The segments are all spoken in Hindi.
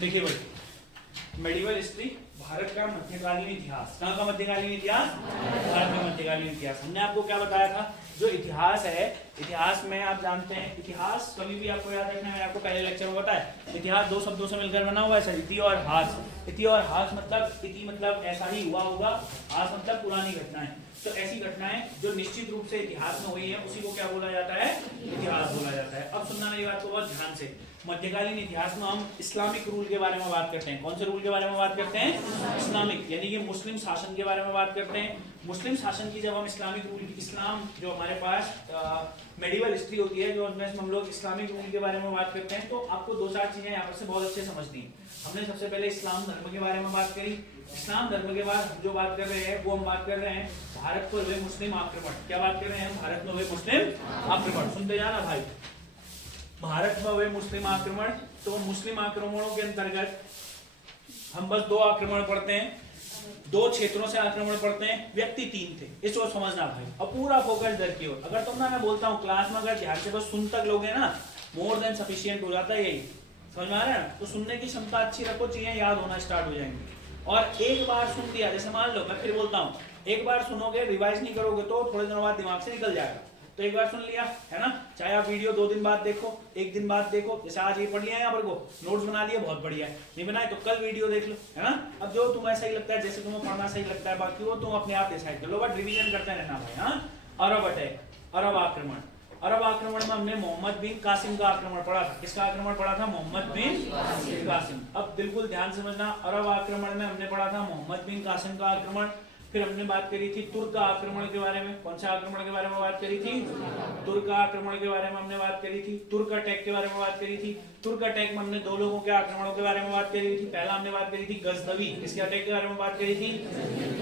देखिए भाई, मेडिवल हिस्ट्री, भारत का मध्यकालीन इतिहास। कहाँ का मध्यकालीन इतिहास? भारत का मध्यकालीन इतिहास। हमने आपको क्या बताया था, जो इतिहास है, इतिहास में आप जानते हैं, इतिहास कभी भी आपको याद रखना है, मैंने आपको पहले लेक्चर में बताया, इतिहास दो शब्दों से मिलकर बना हुआ है सर, इति और हास। इति और हास मतलब, इति मतलब ऐसा ही हुआ होगा, हास मतलब पुरानी घटनाएं। तो ऐसी घटनाएं जो निश्चित रूप से इतिहास में हुई है, उसी को क्या बोला जाता है? इतिहास बोला जाता है। अब सुनना मेरी बात को बहुत ध्यान से। मध्यकालीन इतिहास में हम इस्लामिक रूल के बारे में बात करते हैं। कौन से रूल के बारे में बात करते हैं? इस्लामिक, यानी कि मुस्लिम शासन के बारे में बात करते हैं। मुस्लिम शासन की जब हम इस्लामिक रूल, इस्लाम जो हमारे पास मेडिवल हिस्ट्री होती है, जो उसमें हम लोग इस्लामिक रूल के बारे में बात करते हैं, तो आपको दो चार चीजें यहाँ पर से बहुत अच्छे समझनी है। हमने सबसे पहले इस्लाम धर्म के बारे में बात करी। इस्लाम धर्म के बाद जो बात कर रहे हैं, वो हम बात कर रहे हैं भारत पर हुए मुस्लिम आक्रमण। क्या बात कर रहे हैं? भारत में हुए मुस्लिम आक्रमण। सुनते जाना भाई, भारत में हुए मुस्लिम आक्रमण। तो मुस्लिम आक्रमणों के अंतर्गत हम बस दो आक्रमण पढ़ते हैं, दो क्षेत्रों से आक्रमण पढ़ते हैं, व्यक्ति तीन थे, इसको समझना भाई। अब पूरा फोकस डर की ओर। अगर तुम ना, मैं बोलता हूँ क्लास में अगर ध्यान से बस सुन तक लोगे ना, मोर देन सफिशिएंट हो जाता है। यही समझ में आ रहा है ना? तो सुनने की क्षमता अच्छी रखो, चीजें याद होना स्टार्ट हो जाएंगी। और एक बार सुन दिया, जैसे मान लो, मैं फिर बोलता हूँ, एक बार सुनोगे, रिवाइज नहीं करोगे तो थोड़े दिनों बाद दिमाग से निकल जाएगा। तो एक बार सुन लिया है ना, चाहे आप वीडियो 2 दिन बाद देखो, 1 दिन बाद देखो, जैसे आज ये पढ़ लिया है, यहाँ पर को नोट्स बना लिए, बहुत बढ़िया है। नहीं बनाए तो कल वीडियो देख लो, है ना। अब जो तुम्हें सही लगता है, जैसे तुम्हें पढ़ना सही लगता है, बाकी वो तुम अपने आप डिसाइड कर लो, बट रिवीजन करते रहना भाई। हाँ, अरब अटैक, अरब आक्रमण। अरब आक्रमण में हमने मोहम्मद बिन कासिम का आक्रमण पढ़ा था। किसका आक्रमण पढ़ा था? मोहम्मद बिन कासिम। अब बिल्कुल ध्यान समझना, अरब आक्रमण में हमने पढ़ा था मोहम्मद बिन कासिम का आक्रमण। फिर हमने बात करी थी तुर्क आक्रमण के बारे में। कौन सा आक्रमण के बारे में बात करी थी? तुर्क आक्रमण के बारे में हमने बात करी थी। तुर्क अटैक के बारे में बात करी थी। तुर्क अटैक में हमने दो लोगों के आक्रमणों के बारे में बात करी थी। पहला हमने बात करी थी गजनवी, किसके अटैक के बारे में बात करी थी?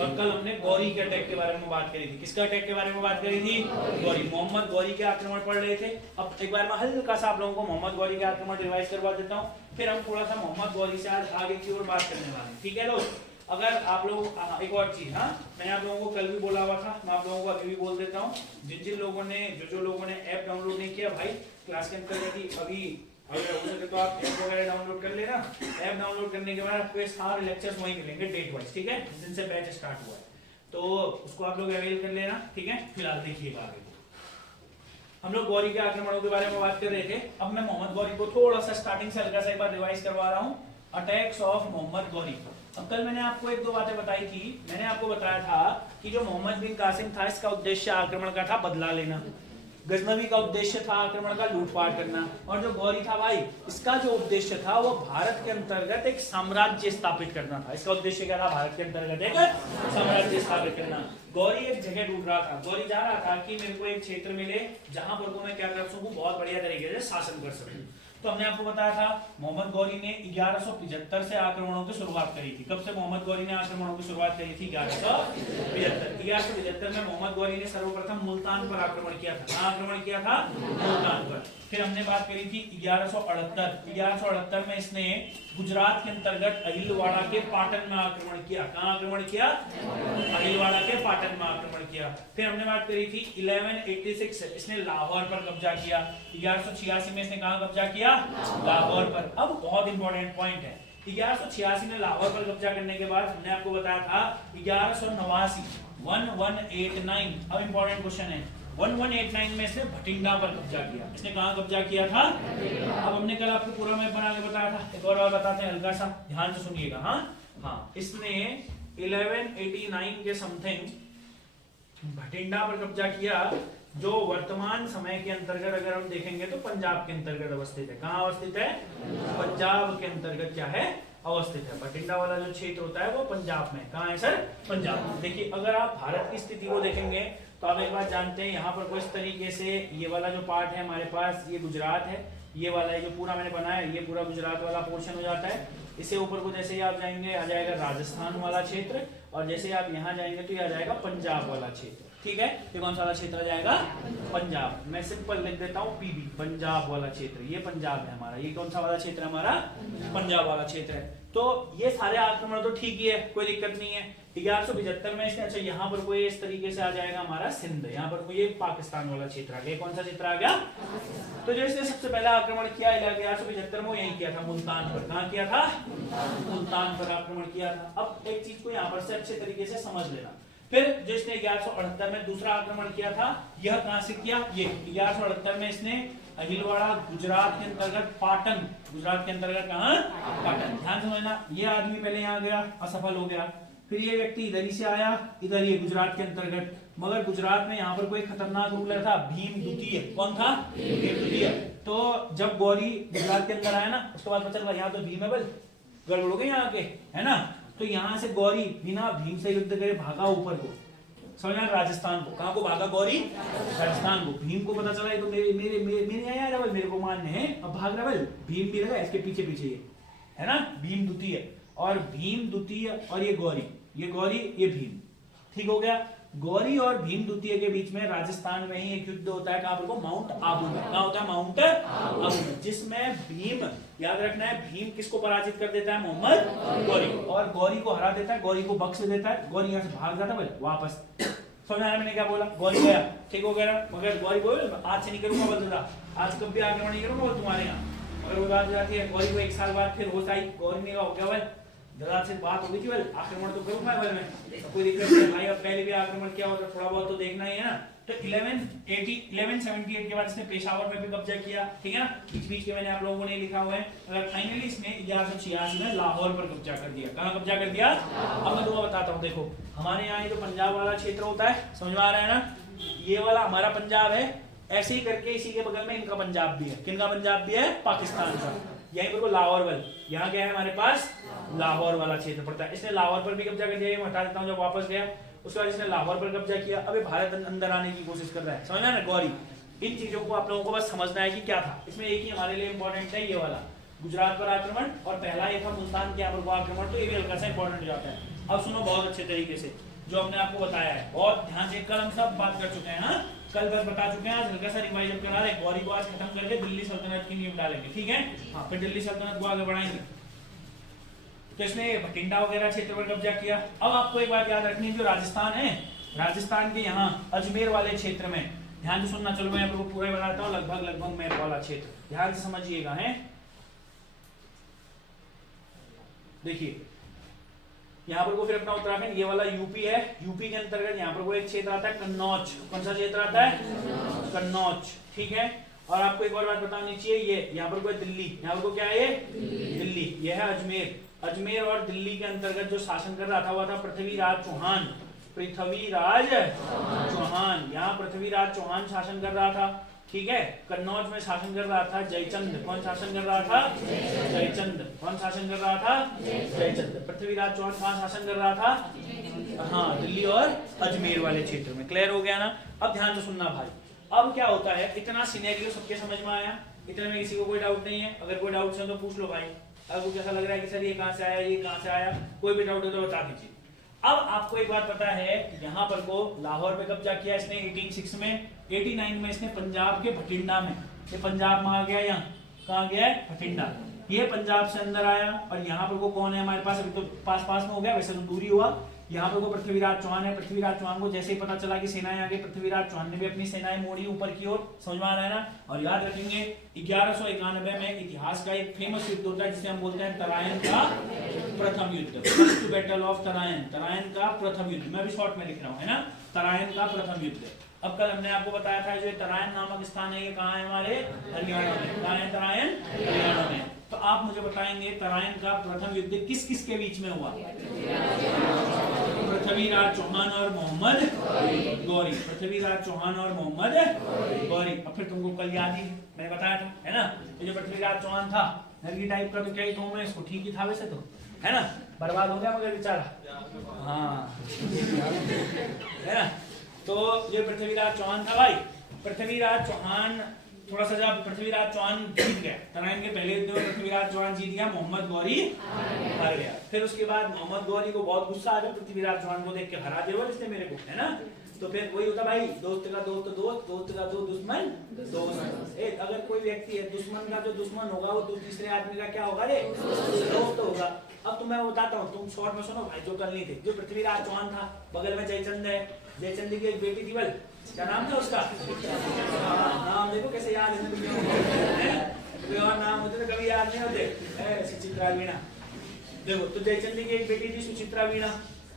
और कल हमने गौरी के अटैक के बारे में बात करी थी। किसका अटैक के बारे में बात करी थी? गौरी, मोहम्मद गौरी के आक्रमण पढ़ रहे थे। अब एक बार मैं हल्का सा आप लोगों को मोहम्मद गौरी के आक्रमण रिवाइज करवा देता हूँ, फिर हम थोड़ा सा मोहम्मद गौरी से आज आगे की ओर बात करने वाले हैं। ठीक है लोग? अगर आप लोग, एक और चीज, हाँ, मैंने आप लोगों को कल भी बोला हुआ था, मैं आप लोगों को अभी भी बोल देता हूँ, जिन लोगों ने, जो लोगों ने ऐप डाउनलोड नहीं किया भाई, क्लास के अंतर्गत ही अभी अगर हो सके तो आप ऐप वगैरह डाउनलोड कर लेना। ऐप डाउनलोड करने के बाद आपको सारे लेक्चर्स वहीं मिलेंगे डेट वाइज, ठीक है, जिनसे बैच स्टार्ट हुआ है, तो उसको आप लोग अवेल कर लेना। ठीक है, फिलहाल देखिएगा आगे। हम लोग गौरी के आक्रमणों के बारे में बात कर रहे थे। अब मैं मोहम्मद गौरी को थोड़ा सा स्टार्टिंग से हल्का सा एक बार रिवाइज करवा रहा हूँ। Attacks of Mohammad Ghori. अब कल मैंने आपको एक दो बातें बताई थी। मैंने आपको बताया था कि जो मोहम्मद बिन कासिम था, इसका उद्देश्य आक्रमण का था बदला लेना। गजनवी का उद्देश्य था आक्रमण का लूटपाट करना। और जो गौरी था भाई, इसका जो उद्देश्य था वो भारत के अंतर्गत एक साम्राज्य स्थापित करना था। इसका उद्देश्य क्या था? भारत के अंतर्गत एक साम्राज्य स्थापित करना। गौरी एक जगह ढूंढ रहा था। गौरी जा रहा था कि मेरे को एक क्षेत्र मिले जहां पर को मैं क्या कर सकूं, बहुत बढ़िया तरीके से शासन कर सकूं। तो हमने आपको बताया था मोहम्मद गौरी ने 1175 से आक्रमणों की शुरुआत करी थी। कब से मोहम्मद गौरी ने आक्रमणों की शुरुआत करी थथी? 1175 में मोहम्मद गौरी ने सर्वप्रथम मुल्तान पर आक्रमण किया था। कहां आक्रमण किया था? मुल्तान पर। फिर हमने बात करी थी 1168 में इसने गुजरात के अंतर्गत अहिलवाड़ा के पाटन में आक्रमण किया। कहां आक्रमण किया? अहिलवाड़ा के पाटन में आक्रमण किया। फिर हमने बात करी थी 1186 इसने लाहौर पर कब्जा किया। 1186 में इसने कहां कब्जा किया? लाहौर पर। अब बहुत इंपॉर्टेंट पॉइंट है, 1186 में लाहौर पर कब्जा करने के बाद हमने आपको बताया था 1189 अब इंपॉर्टेंट क्वेश्चन है, 1189 में इसने भटिंडा पर कब्जा किया। इसने कहां कब्जा किया था? अब हमने कल आपको पूरा मैप बना के बताया था, एक और बार बताते हैं, हल्का सा ध्यान से सुनिएगा। हाँ, इसने 1189 के समथिंग भटिंडा पर कब्जा किया, जो वर्तमान समय के अंतर्गत अगर हम देखेंगे तो पंजाब के अंतर्गत अवस्थित है। कहां अवस्थित है? पंजाब के अंतर्गत क्या है? अवस्थित है। भटिंडा वाला जो क्षेत्र होता है वो पंजाब में। कहां है सर? पंजाब में। देखिए, अगर आप भारत की स्थिति को देखेंगे तो आप एक बात जानते हैं, यहाँ पर कुछ तरीके से ये वाला जो पार्ट है हमारे पास, ये गुजरात है, ये वाला जो पूरा मैंने बनाया ये पूरा गुजरात वाला पोर्शन हो जाता है। इससे ऊपर को जैसे ही आप जाएंगे आ जाएगा राजस्थान वाला क्षेत्र, और जैसे आप यहाँ जाएंगे तो ये आ जाएगा पंजाब वाला क्षेत्र। ठीक है, ये कौन सा वाला क्षेत्र आ जाएगा? पंजाब। मैं सिंपल लिख देता हूँ पीबी, पंजाब वाला क्षेत्र। ये पंजाब है हमारा। ये कौन सा वाला क्षेत्र है हमारा? पंजाब वाला क्षेत्र है। तो ये सारे आक्रमण तो ठीक ही है, कोई दिक्कत नहीं है। 1175 में इसने, अच्छा यहाँ पर कोई इस तरीके से आ जाएगा हमारा सिंध, यहाँ पर कोई पाकिस्तान वाला क्षेत्र आ गया। कौन सा क्षेत्र आ गया? तो जो इसने सबसे पहला आक्रमण किया 1175 में, वो यही किया था, मुल्तान पर। कहाँ किया था? मुल्तान पर आक्रमण किया था। अब एक चीज को यहाँ पर से अच्छे तरीके से समझ लेना। फिर जो इसने 1168 में दूसरा आक्रमण किया था, यह कहां से किया? ये 1168 में इसने अहिलवाड़ा गुजरात के अंतर्गत पाटन, गुजरात के अंतर्गत कहां? पाटन। ध्यान समझना, ये आदमी पहले यहाँ गया, असफल हो गया। फिर ये व्यक्ति इधर ही से आया, इधर ये गुजरात के अंतर्गत, मगर गुजरात में यहाँ पर कोई खतरनाक रूलर था, भीम द्वितीय। कौन था? भीम द्वितीय। तो जब गौरी गुजरात के अंदर आया ना, उसके बाद पता चला यहाँ तो भीम है, बल गड़बड़ हो गई यहाँ के, है ना। तो यहाँ से गौरी बिना भीम से युद्ध करे भागा ऊपर को, समझना, राजस्थान को। कहाँ को भागा गौरी? राजस्थान को। भीम को पता चला ये तो मेरे आया रवल, मेरे को मान्य है, अब भाग रवल। भीम भी लगा इसके पीछे पीछे, ये है ना भीम द्वितीय। और भीम द्वितीय और ये गौरी, ये गौरी ये भीम, ठीक हो गया। गौरी और भीम द्वितीय के बीच में राजस्थान में ही एक युद्ध होता है, कहां पर को? माउंट आबू में। कहां होता है? माउंट आबू में, जिसमें भीम, याद रखना है, भीम किसको पराजित कर देता है? मोहम्मद गौरी, और गौरी को हरा देता है, गौरी को बख्श देता है। गौरी यहाँ से भाग जाता है वापस। समझ आया मैंने क्या बोला? गौरी गया, ठीक हो गया। मगर गौरी बोल आज से नहीं करूंगा, बोलता आज कभी आक्रमण नहीं करूंगा तुम्हारे यहाँ। मगर वो बात जाती है, गौरी को 1 साल बाद फिर होश आई, गौरी ने हो गया भाई दादा से बात हो गई थी, आक्रमण तो करूंगा मैं, कोई दिक्कत नहीं भाई। और पहले भी आक्रमण किया होता, थोड़ा बहुत तो देखना ही है ना। तो 1178 के बाद इसने पेशावर में भी कब्जा किया, ठीक है ना। बीच बीच के मैंने आप लोगों को नहीं लिखा हुआ है। अगर फाइनली इसने 1186 में लाहौर पर कब्जा कर दिया। कहाँ कब्जा कर दिया? अब मैं तुम्हें बताता हूँ। देखो हमारे यहाँ ये तो पंजाब वाला क्षेत्र होता है, समझ में आ रहा है ना, ये वाला हमारा पंजाब है। ऐसे ही करके इसी के बगल में इनका पंजाब भी है। किनका पंजाब भी है? पाकिस्तान का। यहीं पर को लाहौर वाल, यहाँ क्या है हमारे पास? लाहौर वाला क्षेत्र पड़ता है। इसने लाहौर पर भी कब्जा कर दिया, हटा देता हूँ। जब वापस गया उसके बाद इसने लाहौर पर कब्जा किया। अबे भारत अंदर आने की कोशिश कर रहा है, समझना ना गौरी। इन चीजों को आप लोगों को बस समझना है कि क्या था इसमें। एक ही हमारे लिए इंपॉर्टेंट है, ये वाला गुजरात पर आक्रमण, और पहला ये था मुल्तान के यहाँ पर आक्रमण। तो ये भी हल्का सा इंपॉर्टेंट हो जाता है। अब सुनो बहुत अच्छे तरीके से जो हमने आपको बताया है, बहुत ध्यान से। कल हम सब बात कर चुके हैं, हाँ कल बस बता चुके हैं, आज हल्का सा रिवाइज करा रहे। गौरी को आज खत्म करके दिल्ली सल्तनत की नींव डालेंगे, ठीक है। हाँ फिर दिल्ली सल्तनत को आगे बढ़ाएंगे। तो इसने भटिंडा वगैरह क्षेत्र पर कब्जा किया। अब आपको एक बात याद रखनी है, जो राजस्थान है, राजस्थान के यहाँ अजमेर वाले क्षेत्र में, ध्यान से सुनना, चलो मैं आपको पूरा बताता हूँ, लगभग मैप वाला क्षेत्र, ध्यान से समझिएगा। है देखिए यहाँ पर को फिर अपना उत्तराखंड, ये वाला यूपी है। यूपी के अंतर्गत यहाँ पर वो एक क्षेत्र आता है कन्नौज। कौन सा क्षेत्र आता है? कन्नौज, ठीक है। और आपको एक और बात बतानी चाहिए, ये यहाँ पर कोई दिल्ली, यहाँ पर को क्या है? ये दिल्ली, ये है अजमेर। अजमेर और दिल्ली के अंतर्गत जो शासन कर रहा था वो था पृथ्वीराज चौहान। पृथ्वीराज चौहान, यहाँ पृथ्वीराज चौहान शासन कर रहा था, ठीक है। कन्नौज में शासन कर रहा था जयचंद। कौन शासन कर रहा था? जयचंद। कौन शासन कर रहा था? जयचंद। पृथ्वीराज चौहान कहाँ शासन कर रहा था? हाँ दिल्ली और अजमेर वाले क्षेत्र में। क्लियर हो गया ना? अब ध्यान से सुनना भाई, अब क्या होता है, इतना सिनेरियो सबके समझ में आया, इतने में किसी को कोई डाउट नहीं है? अगर कोई डाउट है तो पूछ लो भाई। अगर कुछ ऐसा लग रहा है कि सर ये कहाँ से आया, ये कहाँ से आया, कोई भी डाउट है तो बता दीजिए। अब आपको एक बात पता है, यहाँ पर को लाहौर पे कब्जा किया इसने 1806 में। 89 में इसने पंजाब के भटिंडा में, ये पंजाब में आ गया, यहाँ कहाँ गया है? भटिंडा। ये पंजाब से अंदर आया। और यहाँ पर को कौन है हमारे पास? अभी तो पास में हो गया, वैसे तो दूरी हुआ। यहाँ पर को पृथ्वीराज चौहान है। पृथ्वीराज चौहान को जैसे ही पता चला कि सेनाएं आगे, पृथ्वीराज चौहान ने भी अपनी सेनाएं मोड़ी ऊपर की ओर। समझ में आ रहा है ना? और याद रखेंगे 1191 में इतिहास का एक फेमस युद्ध होता है जिसे हम बोलते हैं तराइन का प्रथम युद्ध, first battle of Tarain. Tarain का प्रथम युद्ध, मैं भी शॉर्ट में लिख रहा हूँ, है ना, तराइन का प्रथम युद्ध। अब कल हमने आपको बताया था जो तराइन नामक स्थान है ये कहाँ है? हमारे हरियाणा में। कहाँ है तराइन? हरियाणा में। तो आप मुझे बताएंगे तराइन का प्रथम युद्ध किस किस के बीच में हुआ? पृथ्वीराज चौहान और मोहम्मद गौरी। पृथ्वीराज चौहान और मोहम्मद गौरी। अब फिर तुमको कल याद ही मैंने बताया था, है ना, ये जो पृथ्वीराज चौहान था नरगी टाइप का, तो क्या ही कहूँ मैं इसको, ठीक ही था वैसे तो, है ना, बर्बाद हो गया मगर बेचारा, हाँ है ना। तो ये पृथ्वीराज चौहान था भाई। पृथ्वीराज चौहान थोड़ा सा, जब पृथ्वीराज चौहान जीत गया तराइन के पहले युद्ध में, पृथ्वीराज चौहान जीत गया, मोहम्मद गौरी हार गया। फिर उसके बाद मोहम्मद गौरी को बहुत गुस्सा आ गया पृथ्वीराज चौहान को देख के, हरा दिया इसने मेरे को, है ना। तो फिर वही होता भाई, दोस्त का दोस्त दोस्त, दोस्त का दो दुश्मन दोस्त। अगर कोई व्यक्ति है, दुश्मन का जो दुश्मन होगा वो तीसरे आदमी का क्या होगा रे? दोस्त होगा। अब तुम्हें बताता हूँ, तुम शॉर्ट में सुनो भाई, जो कल नहीं थे। जो पृथ्वीराज चौहान था, बगल में जयचंद है, जयचंद की एक बेटी थी बल, क्या नाम था उसका? नाम देखो कैसे याद है, और नाम होते तो कभी याद नहीं होते। सुचित्रा वीणा, देखो तो जयचंद की एक बेटी थी सुचित्रा वीणा।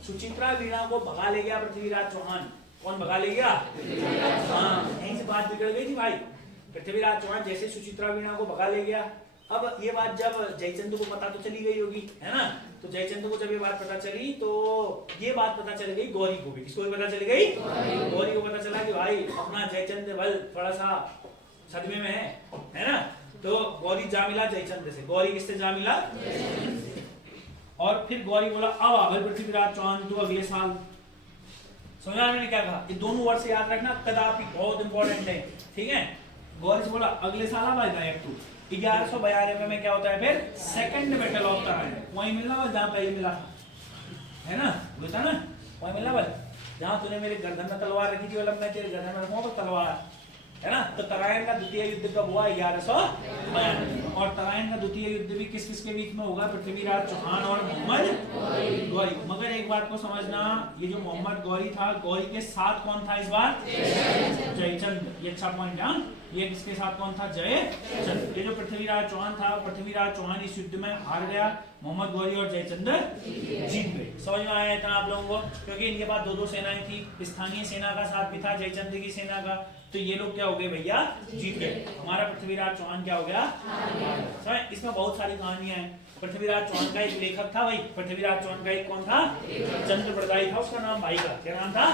सुचित्रा वीणा को भगा ले गया पृथ्वीराज चौहान। कौन भगा ले गया? हाँ, यहीं से बात बिगड़ गई थी भाई। पृथ्वीराज चौहान जैसे सुचित्रा वीणा को भगा ले गया, अब ये बात जब जयचंद को पता तो चली गई होगी, है ना? तो जयचंद को जब ये बात पता चली तो ये बात पता चल गई गौरी को भी। किसको भी पता चल गई? गौरी को पता चला कि भाई अपना जयचंद बल थोड़ा सा सदमे में है ना? तो गौरी जा मिला जयचंद से। गौरी किससे जा मिला? और फिर गौरी बोला अब आभर पृथ्वीराज चौहान तू अगले साल। समझा मैंने क्या कहा? ये दोनों वर्ड से याद रखना, कदापि बहुत इंपॉर्टेंट है, ठीक है? गौरी से बोला अगले साल अब आएगा एक तू। 1192 में क्या होता है फिर? Second battle of Tarain. वहीं मिलना बल जहाँ पहले मिला था, है ना? बोलता ना वहीं मिलना बल जहाँ तूने मेरे गर्दन में तलवार रखी थी, मतलब मैं तेरे गर्दन में रखूंगा तो तलवार, है ना? तो तराइन का द्वितीय युद्ध कब हुआ? 1192। और तराइन का द्वितीय युद्ध भी किस किस के बीच में होगा? पृथ्वीराज चौहान और मोहम्मद गौरी। मगर एक बात को समझना, ये जो मोहम्मद गौरी था, गौरी के साथ कौन था इस बार? जयचंद। ये अच्छा पॉइंट है। ये किसके साथ कौन था? जयचंद। ये जो पृथ्वीराज चौहान था, पृथ्वीराज चौहान इस युद्ध में हार गया, मोहम्मद गौरी और जयचंद जीत गए। समझ में आया इतना आप लोगों को? क्योंकि इनके पास दो सेनाएं थी, स्थानीय सेना का साथ भी था जयचंद की सेना का। तो ये लोग क्या हो गए भैया? जीत गए। हमारा पृथ्वीराज चौहान क्या हो गया? समझ? इसमें बहुत सारी कहानियां हैं। पृथ्वीराज चौहान का एक लेखक था भाई, पृथ्वीराज चौहान का एक कौन था? चंद्रप्रदायी था उसका नाम भाई का। क्या नाम था?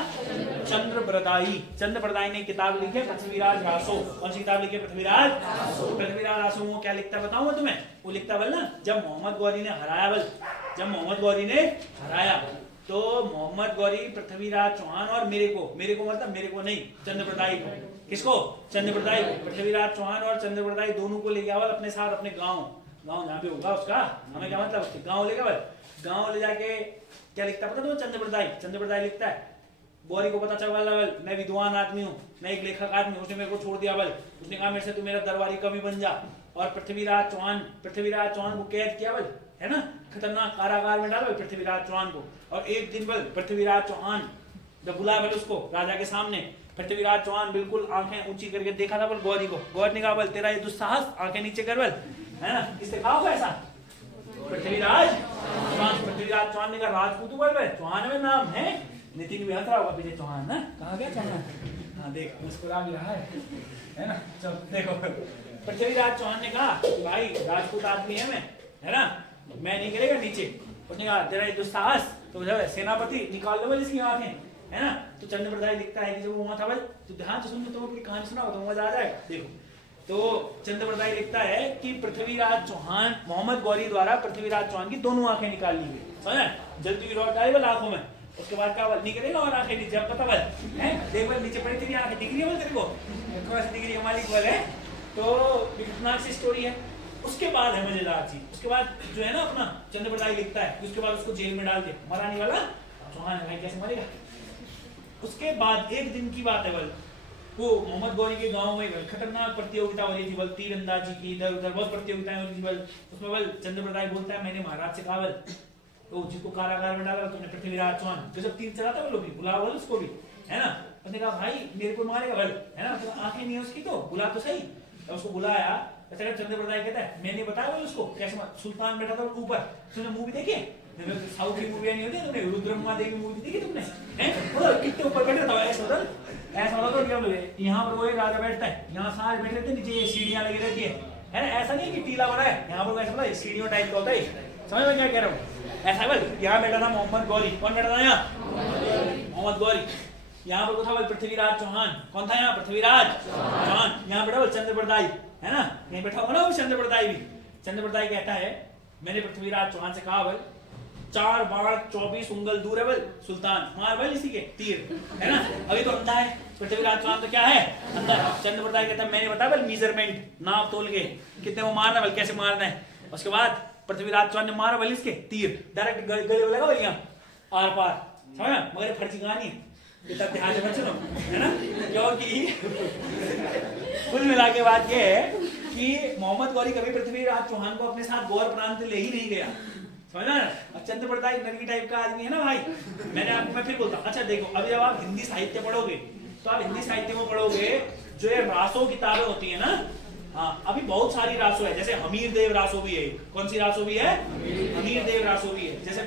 चंद्रप्रदायी। चंद्रप्रदायी ने किताब लिखी पृथ्वीराज रासो। कौन सी किताब लिखी? पृथ्वीराज पृथ्वीराज रासो। वो क्या लिखता बताऊं मैं तुम्हें? वो लिखता बल ना, जब मोहम्मद गौरी ने हराया बल, जब मोहम्मद गौरी ने हराया तो मोहम्मद गौरी पृथ्वीराज चौहान और मेरे को मतलब मेरे को नहीं, चंद्रप्रदायी को। किसको? चंद्रप्रदायी को। पृथ्वीराज चौहान और चंद्रप्रदायी दोनों को ले गया बल अपने साथ अपने गांव जहाँ पे होगा उसका, हमें क्या मतलब, उसके गांव ले गया बल। गांव ले जाके क्या लिखता पता तुम्हें? चंद्रप्रदायी लिखता है गौरी को पता चला बल मैं विद्वान आदमी हूँ, मैं एक लेखक आदमी हूँ। उसने मेरे को छोड़ दिया बल। उसने कहा मेरे से तू मेरा दरबारी कवि बन जा। और पृथ्वीराज चौहान को कैद किया बल, है ना? खतरनाक कारागार में डाला पृथ्वीराज चौहान को। और एक दिन बल पृथ्वीराज चौहान जब बुलाया बल उसको राजा के सामने, पृथ्वीराज चौहान बिल्कुल आंखें ऊंची करके देखा था बल गौरी को। गौरी ने कहा बल तेरा ये दुस्साहस, आंखें नीचे कर बल, है ना? किससे कहा होगा ऐसा? पृथ्वीराज चौहान ने कहा राजपूत बल चौहान में नाम है। नितिन भी हंस रहा होगा पीछे, चौहान ना कहा गया चौहान? हाँ देख मुस्कुरा भी रहा है ना? चल देखो, पृथ्वीराज चौहान ने कहा भाई राजपूत आदमी है मैं, है ना? मैं नहीं करेगा नीचे। उसने कहा तेरा ये दुस्साहस, तो जब सेनापति निकाल लो इसकी आंखें, है ना? तो चंद्रप्रदायी लिखता है कि जब वो वहां था बल, तो ध्यान से सुन, तो तुम अपनी कहानी सुनाओ तो मजा आ जाएगा। देखो तो चंद्रप्रदायी लिखता है कि पृथ्वीराज चौहान, मोहम्मद गौरी द्वारा पृथ्वीराज चौहान की दोनों आंखें निकाल ली गई। समझ? जल्दी लौट आई बल आंखों में। उसके बाद क्या बल नहीं करेगा और आंखें नीचे, अब पता बल है देख बल नीचे पड़ी तेरी आंखें दिख रही है बल तेरे को, थोड़ा सा दिख रही है हमारी बल है। तो खतरनाक सी स्टोरी है। उसके बाद है मजेदार चीज, उसके बाद जो है ना अपना चंद्रप्रदायी लिखता है, उसके बाद उसको जेल में डाल दे, मरा नहीं वाला चौहान भाई कैसे मरेगा। उसके बाद एक दिन की बात है बल, वो मोहम्मद गौरी के गांव में खतरनाक प्रतियोगिता हो रही थी बल, तीरंदाजी की, इधर उधर बहुत प्रतियोगिताएं हो रही थी बल। उसमें बल चंद्रप्रदायी बोलता है मैंने महाराज से कहा बल, तो जिसको कारागार में डाला तुमने पृथ्वीराज चौहान, जो सब तीर चलाता बल भी बुला बल उसको भी, है ना? उसने कहा भाई मेरे को मारेगा बल, है ना? तो आंखें नहीं है उसकी, तो बुला तो सही। तो उसको बुलाया। चंद्रप्रदायी कहता है मैंने बताया बोल उसको कैसे सुल्तान बैठा था ऊपर, तुमने मूवी देखी? साउथ की मूवी नहीं होती तुमने, रुद्रमा देवी मूवी देखी तुमने? हैं कितने ऊपर बैठे था ऐसा होता तो क्या बोले यहाँ पर वो राजा बैठता है, यहाँ सारे बैठे रहते नीचे सीढ़ियाँ लगी रहती है ना? ऐसा नहीं कि टीला बना है यहाँ पर, ऐसा बोला सीढ़ियों टाइप का होता है। समझ में क्या कह रहा हूँ? ऐसा बल यहाँ बैठा था मोहम्मद गौरी। कौन बैठा था यहाँ? मोहम्मद गौरी। यहाँ पर था बल पृथ्वीराज चौहान। कौन था यहाँ? पृथ्वीराज चौहान। यहाँ बैठा बल चंद्रप्रदायी, है ना? नहीं बैठा होगा ना वो चंद्रप्रदायी भी। चंद्रप्रदायी कहता है मैंने पृथ्वीराज चौहान से कहा बल 4 बाढ़ 24 उंगल दूर है बल सुल्तान, मार बल इसी के तीर, है ना? अभी तो अंधा है पृथ्वीराज चौहान, तो क्या है? अंधा। चंद्रप्रदायी कहता है मैंने बताया बल मेजरमेंट, नाप तोल के कितने वो मारना बल, कैसे मारना है। उसके बाद पृथ्वीराज चौहान ने मारा बल इसके तीर, डायरेक्ट गले लगा बल यहाँ आर पार। समझ? मगर फर्जी कहानी है, ध्यान से सुनो, है ना? क्योंकि कुल मिला के बात यह है कि मोहम्मद गौरी कभी पृथ्वीराज चौहान को अपने साथ गौर प्रांत ले ही नहीं गया। समझना ना। चंद बरदाई नरगी टाइप का आदमी है ना भाई। मैं फिर बोलता हूँ। अच्छा देखो, अभी जब आप हिंदी साहित्य पढ़ोगे तो आप हिंदी साहित्य में पढ़ोगे जो ये रासो किताबें होती है ना, हाँ अभी बहुत सारी रासो है, जैसे हमीर देव रासो भी है। कौन सी रासो भी है? हमीर देव रासो भी है। जैसे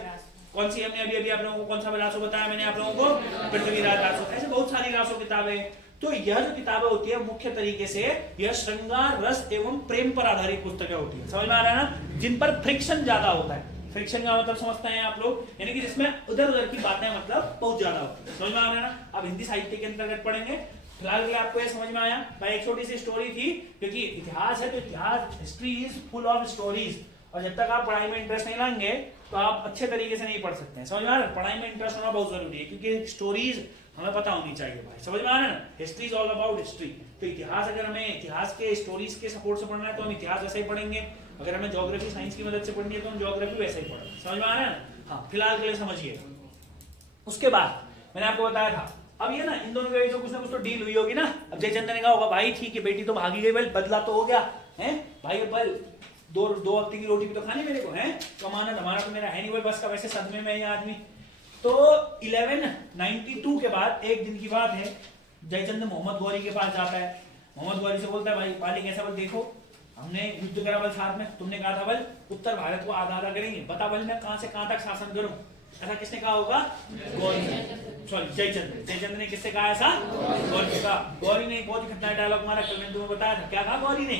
कौन सी हमने अभी आप लोगों को कौन सा रासो बताया मैंने आप लोगों को? पृथ्वीराज रासो। ऐसे बहुत सारी रासो किताबें। तो यह जो किताबें होती है मुख्य तरीके से यह श्रृंगार रस एवं प्रेम पर आधारित पुस्तकें होती है। समझ में आ रहा है ना? जिन पर फ्रिक्शन ज्यादा होता है। फ्रिक्शन का मतलब समझते हैं आप लोग, यानी कि जिसमें उधर उधर की बातें मतलब बहुत ज्यादा होती है। समझ में आ रहा है ना? अब हिंदी साहित्य के अंतर्गत पढ़ेंगे। फिलहाल के लिए आपको ये समझ में आया भाई? एक छोटी सी स्टोरी थी, क्योंकि इतिहास है तो इतिहास, history is full of stories, और जब तक आप पढ़ाई में इंटरेस्ट नहीं लाएंगे तो आप अच्छे तरीके से नहीं पढ़ सकते हैं। समझ में आ रहा है? पढ़ाई में इंटरेस्ट होना बहुत जरूरी है, क्योंकि स्टोरीज हमें पता होनी चाहिए भाई। समझ में आ रहा है ना? History is all about history. तो इतिहास अगर हमें इतिहास के स्टोरीज के सपोर्ट से पढ़ना है तो हम इतिहास वैसे ही पढ़ेंगे। अगर हमें ज्योग्राफी साइंस की मदद से पढ़नी है तो हम ज्योग्राफी वैसे ही पढ़ेंगे। समझ में आ रहा है ना? हाँ फिलहाल के लिए समझिए। उसके बाद मैंने आपको बताया था, अब ये ना इन दोनों के बीच कुछ ना कुछ तो डील हुई होगी ना। अब जयचंद ने कहा होगा भाई ठीक है बेटी तो भागी गई, बदला तो हो गया है भाई, बल दो वक्त की रोटी भी तो खानी मेरे को है, कमाना धमाना तो मेरा है नहीं भाई, बस का वैसे सदमे में ये आदमी। तो 1192 के बाद एक दिन की बात है, जयचंद मोहम्मद गौरी के पास जाता है। मोहम्मद गौरी से बोलता है भाई पाली कैसा? बल देखो हमने युद्ध करा बल साथ में, तुमने कहा था बल उत्तर भारत को आधा आधा करेंगे, बता बल मैं कहां से कहां तक शासन करूं? ऐसा किसने कहा होगा? गौरी ने, सॉरी जयचंद ने किससे कहा ऐसा? गौरी ने कहा। गौरी ने बहुत खतरनाक डायलॉग मारा, कल मैंने तुम्हें बताया था। क्या कहा गौरी ने?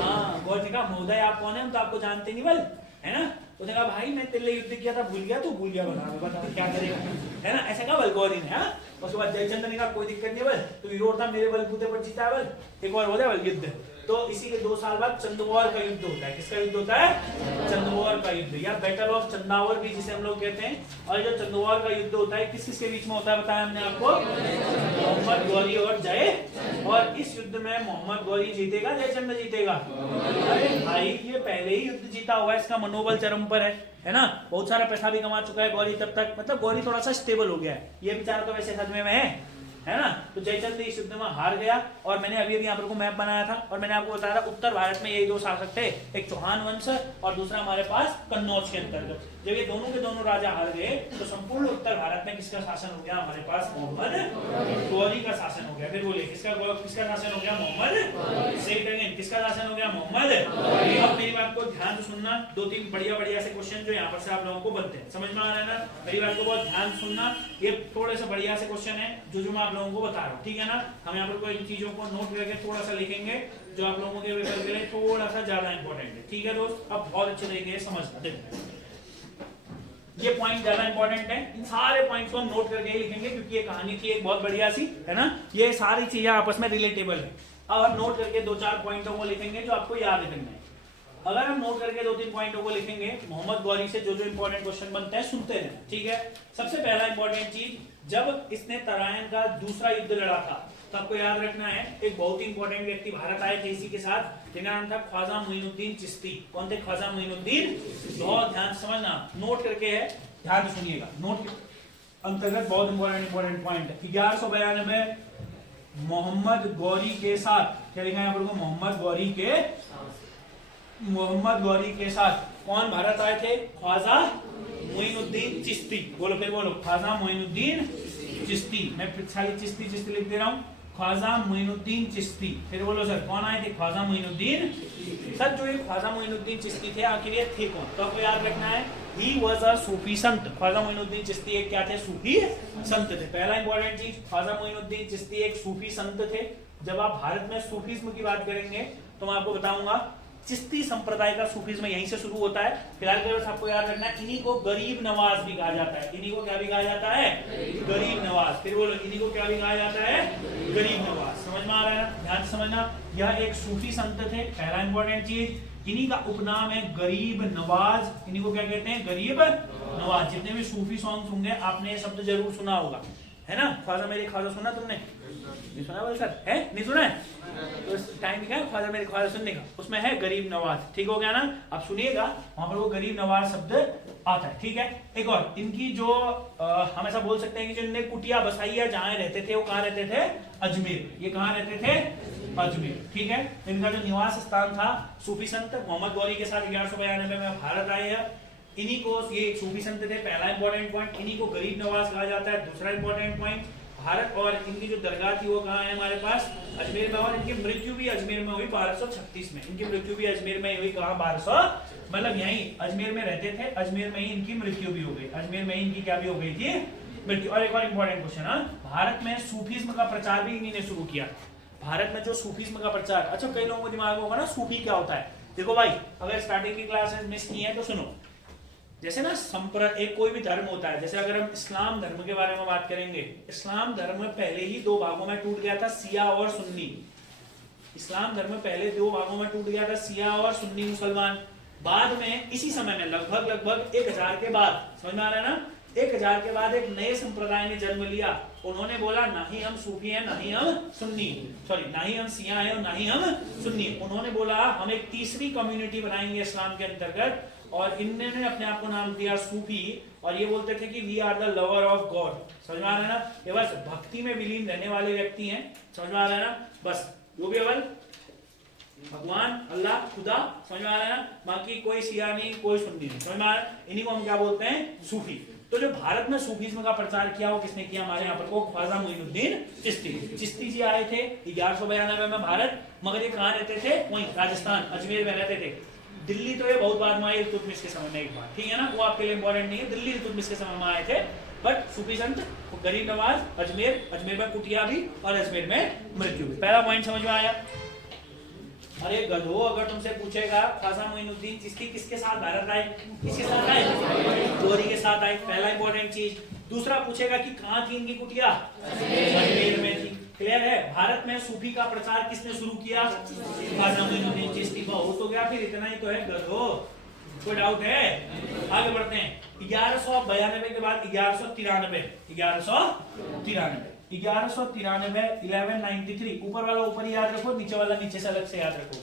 हाँ गौरी ने कहा महोदय आप कौन है? हम तो आपको जानते नहीं बल, है ना? उसने कहा भाई मैं तेरे लिए युद्ध किया था, भूल गया तू? भूल गया, बता क्या करेगा, है ना? ऐसा कहा बल गौरी ने। हाँ उसके बाद जयचंद ने कहा कोई दिक्कत नहीं बल, तू हीरो था, मेरे बलबूते पर जीता है बल, एक बार हो जाए बल युद्ध। तो इसी के 2 साल बाद चंदौर का युद्ध होता है। किसका युद्ध होता है? चंदौर का युद्ध, या बैटल ऑफ चंदावर भी जिसे हम लोग कहते हैं। और जो चंदौर का युद्ध होता है किस किसके बीच में होता है बताया हमने आपको? मोहम्मद गौरी और जय। और इस युद्ध में मोहम्मद गौरी जीतेगा जयचंद जीतेगा? अरे भाई ये पहले ही युद्ध जीता हुआ है, इसका मनोबल चरम पर है ना? बहुत सारा पैसा भी कमा चुका है गौरी तब तक, मतलब गौरी थोड़ा सा स्टेबल हो गया है, ये बेचारा तो वैसे सदमे में है ना? तो जयचंद इस युद्ध में हार गया। और मैंने अभी यहाँ पर को मैप बनाया था और मैंने आपको बताया था उत्तर भारत में यही 2 शासक थे, एक चौहान वंश और दूसरा हमारे पास कन्नौज के अंतर्गत। जब ये दोनों के दोनों राजा हार गए तो संपूर्ण उत्तर भारत में किसका शासन हो गया? हमारे पास मोहम्मद गौरी का शासन हो गया। फिर बोले किसका शासन हो गया? मोहम्मद। सेट अगेन किसका शासन हो गया? मोहम्मद। अब मेरी बात को ध्यान से सुनना, 2-3 बढ़िया से क्वेश्चन जो यहाँ पर से आप लोगों को बनते हैं, समझ में आ रहा है ना? मेरी बात को बहुत ध्यान सुनना, ये थोड़े से बढ़िया से क्वेश्चन है जो मैं आप लोगों को बता रहा हूँ, ठीक है ना? हम यहाँ पर कोई इन चीजों को नोट करके थोड़ा सा लिखेंगे जो आप लोगों के पेपर के लिए थोड़ा सा ज्यादा इंपॉर्टेंट है, ठीक है दोस्त? अब बहुत अच्छे तरीके से समझना, देखो ये पॉइंट ज्यादा इंपॉर्टेंट है, इन सारे पॉइंट्स को हम नोट करके ही लिखेंगे क्योंकि ये कहानी थी एक बहुत बढ़िया सी, है ना? ये सारी चीजें आपस में रिलेटेबल है। अब हम नोट करके 2-4 पॉइंटों को लिखेंगे जो आपको याद रखना है। अगर हम नोट करके 2-3 पॉइंटों को लिखेंगे, मोहम्मद गौरी से जो इंपॉर्टेंट क्वेश्चन बनते हैं सुनते हैं, ठीक है? सबसे पहला इंपॉर्टेंट चीज, जब इसने तराइन का दूसरा युद्ध लड़ा था तो आपको याद रखना है एक बहुत ही इंपॉर्टेंट व्यक्ति भारत आए थे इसी के साथ, जिनका नाम था ख्वाजा मोइनुद्दीन चिश्ती। कौन थे? ख्वाजा मोइनुद्दीन। बहुत ध्यान से समझना, नोट करके है, ध्यान से सुनिएगा। नोट के अंतर्गत बहुत इंपॉर्टेंट पॉइंट है। 1192 मोहम्मद गौरी के साथ, क्या लिखा है यहाँ पर? मोहम्मद गौरी के साथ कौन भारत आए थे? ख्वाजा मोइनुद्दीन चिश्ती। बोलो फिर बोलो, ख्वाजा मोइनुद्दीन चिश्ती। मैं खाली चिश्ती लिख दे रहा हूँ, ख्वाजा मोइनुद्दीन चिश्ती। फिर बोलो सर कौन आए थे? ख्वाजा मोइनुद्दीन। सर जो ये ख्वाजा मोइनुद्दीन चिश्ती थे आखिर ये थे कौन? तो आपको याद रखना है ही वाज अ सूफी संत। ख्वाजा मोइनुद्दीन चिश्ती एक क्या थे? सूफी संत थे। पहला इंपॉर्टेंट चीज, ख्वाजा मोइनुद्दीन चिश्ती एक सूफी संत थे। जब आप भारत में सूफीज्म की बात करेंगे तो मैं आपको बताऊंगा चिश्ती संप्रदाय का सूफीज्म यहीं से शुरू होता है। फिलहाल के बस आपको याद रखना है इन्हीं को गरीब नवाज भी कहा जाता है। इन्हीं को क्या भी कहा जाता है? गरीब नवाज। फिर बोलो इन्हीं को क्या भी कहा जाता है? गरीब नवाज। समझ में आ रहा है? ध्यान से समझना, यह एक सूफी संत थे। पहला इंपॉर्टेंट चीज, इन्हीं का उपनाम है गरीब नवाज। इन्हीं को क्या कहते हैं? गरीब नवाज। जितने भी सूफी सॉन्ग होंगे आपने ये शब्द जरूर सुना होगा, है ना? ख्वाजा मेरे ख्वाजा सुना तुमने? नहीं सुना बोल सर? है नहीं सुना है? तो टाइम लिखा है ख्वाजा मेरे ख्वाजा सुनने का, उसमें है गरीब नवाज। ठीक हो गया ना? आप सुनिएगा वहां पर वो गरीब नवाज शब्द आता है, ठीक है? एक और इनकी जो हम ऐसा बोल सकते हैं कि जो इनने कुटिया बसाई है जहां रहते थे वो कहाँ रहते थे? अजमेर। ये कहाँ रहते थे? अजमेर, ठीक है? इनका जो निवास स्थान था, सूफी संत मोहम्मद गौरी के साथ 1192 में भारत आए हैं। इन्हीं को ये सूफी संत थे, पहला इंपॉर्टेंट पॉइंट। इन्हीं को गरीब नवाज कहा जाता है, दूसरा इंपॉर्टेंट पॉइंट। भारत और इनकी जो दरगाह थी वो कहाँ है हमारे पास, अजमेर में, और इनकी मृत्यु भी अजमेर में हुई 1236 में। इनकी मृत्यु भी अजमेर में हुई, कहाँ, 1200, मतलब यहीं अजमेर में रहते थे, अजमेर में ही इनकी मृत्यु भी हो गई, अजमेर में ही इनकी क्या भी हो गई थी, मृत्यु। और एक और इंपॉर्टेंट क्वेश्चन, भारत में सूफीज्म का प्रचार भी इन्हीं ने शुरू किया। भारत में जो सूफीज्म का प्रचार, अच्छा कई लोगों को दिमाग में होगा ना सूफी क्या होता है। देखो भाई, अगर स्टार्टिंग की क्लासेस मिस की है तो सुनो। जैसे ना एक कोई भी धर्म होता है, जैसे अगर हम इस्लाम धर्म के बारे में बात करेंगे, इस्लाम धर्म पहले ही दो भागों में टूट गया था, शिया और सुन्नी। इस्लाम धर्म पहले दो भागों में टूट गया था, शिया और सुन्नी मुसलमान। बाद में इसी समय में लगभग 1000 के बाद, समझ में आ रहा है ना, 1000 के बाद एक नए संप्रदाय ने जन्म लिया। उन्होंने बोला ना ही हम सूफी हैं, ना ही हम सुन्नी, सॉरी ना ही हम शिया हैं और ना ही हम सुन्नी। उन्होंने बोला हम एक तीसरी कम्युनिटी बनाएंगे इस्लाम के अंतर्गत, और इन्होंने अपने आप को नाम दिया सूफी। और ये बोलते थे कि we are the lover of God. समझ में आ रहा है ना, ये बस भक्ति में विलीन रहने वाले व्यक्ति हैं। समझ में आ रहा है ना, बस जो भी अवल भगवान, अल्लाह, खुदा, समझ में आ रहा है ना, बाकी कोई शिया नहीं, कोई सुन्नी नहीं। समझ में आ रहा है, इन्हीं को हम क्या बोलते हैं, सूफी। तो जो भारत में सूफीज्म का प्रचार किया वो किसने किया, हमारे यहाँ पर को ख्वाजा मोइनुद्दीन चिश्ती। चिश्ती जी आए थे 1192 में भारत, मगर ये कहाँ रहते थे, वहीं राजस्थान अजमेर में रहते थे। दिल्ली तो ये बहुत बाद में आए, इल्तुतमिश के समय में एक बार, ठीक है ना, वो आपके लिए इंपॉर्टेंट नहीं है। दिल्ली इल्तुतमिश के समय में आए थे, बट सूफी संत गरीब नवाज अजमेर में कुटिया भी और अजमेर में मृत्यु भी। पहला पॉइंट समझ में आया। अरे गधो, अगर तुमसे पूछेगा ख्वाजा मोइनुद्दीन चिश्ती किसके साथ भारत आए, किसके साथ आए, गौरी के साथ आए, पहला इंपॉर्टेंट चीज। दूसरा पूछेगा कि कहाँ थी इनकी कुटिया, अजमेर में थी। क्लियर है। भारत में सूफी का प्रचार किसने शुरू किया, ख्वाजा मोइनुद्दीन चिश्ती। बहुत हो गया, फिर इतना ही तो है गधो, कोई डाउट है, आगे बढ़ते हैं। 1192 के बाद 1193 ऊपर वाला ऊपर याद रखो, नीचे वाला नीचे से अलग से याद रखो।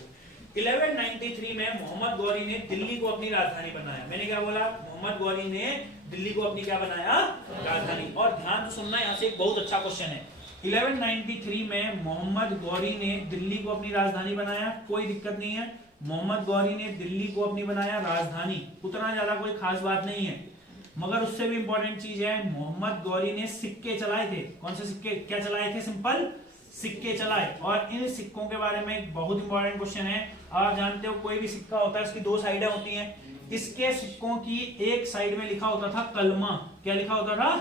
1193 में मोहम्मद गौरी ने दिल्ली को अपनी राजधानी बनाया। मैंने क्या बोला, मोहम्मद गौरी ने दिल्ली को अपनी क्या बनाया, राजधानी। और ध्यान से सुनना, यहाँ से एक बहुत अच्छा क्वेश्चन है। 1193 में मोहम्मद गौरी ने दिल्ली को अपनी राजधानी बनाया, कोई दिक्कत नहीं है। मोहम्मद गौरी ने दिल्ली को अपनी बनाया राजधानी, उतना ज्यादा कोई खास बात नहीं है। मगर उससे भी इंपॉर्टेंट चीज है, मोहम्मद गौरी ने सिक्के चलाए थे। कौन से सिक्के, क्या चलाए थे, सिंपल सिक्के चलाए। और इन सिक्कों के बारे में एक बहुत इंपॉर्टेंट क्वेश्चन है। आप जानते हो कोई भी सिक्का होता है उसकी दो साइडें होती हैं। इसके सिक्कों की एक साइड में लिखा होता था कलमा। क्या लिखा होता था,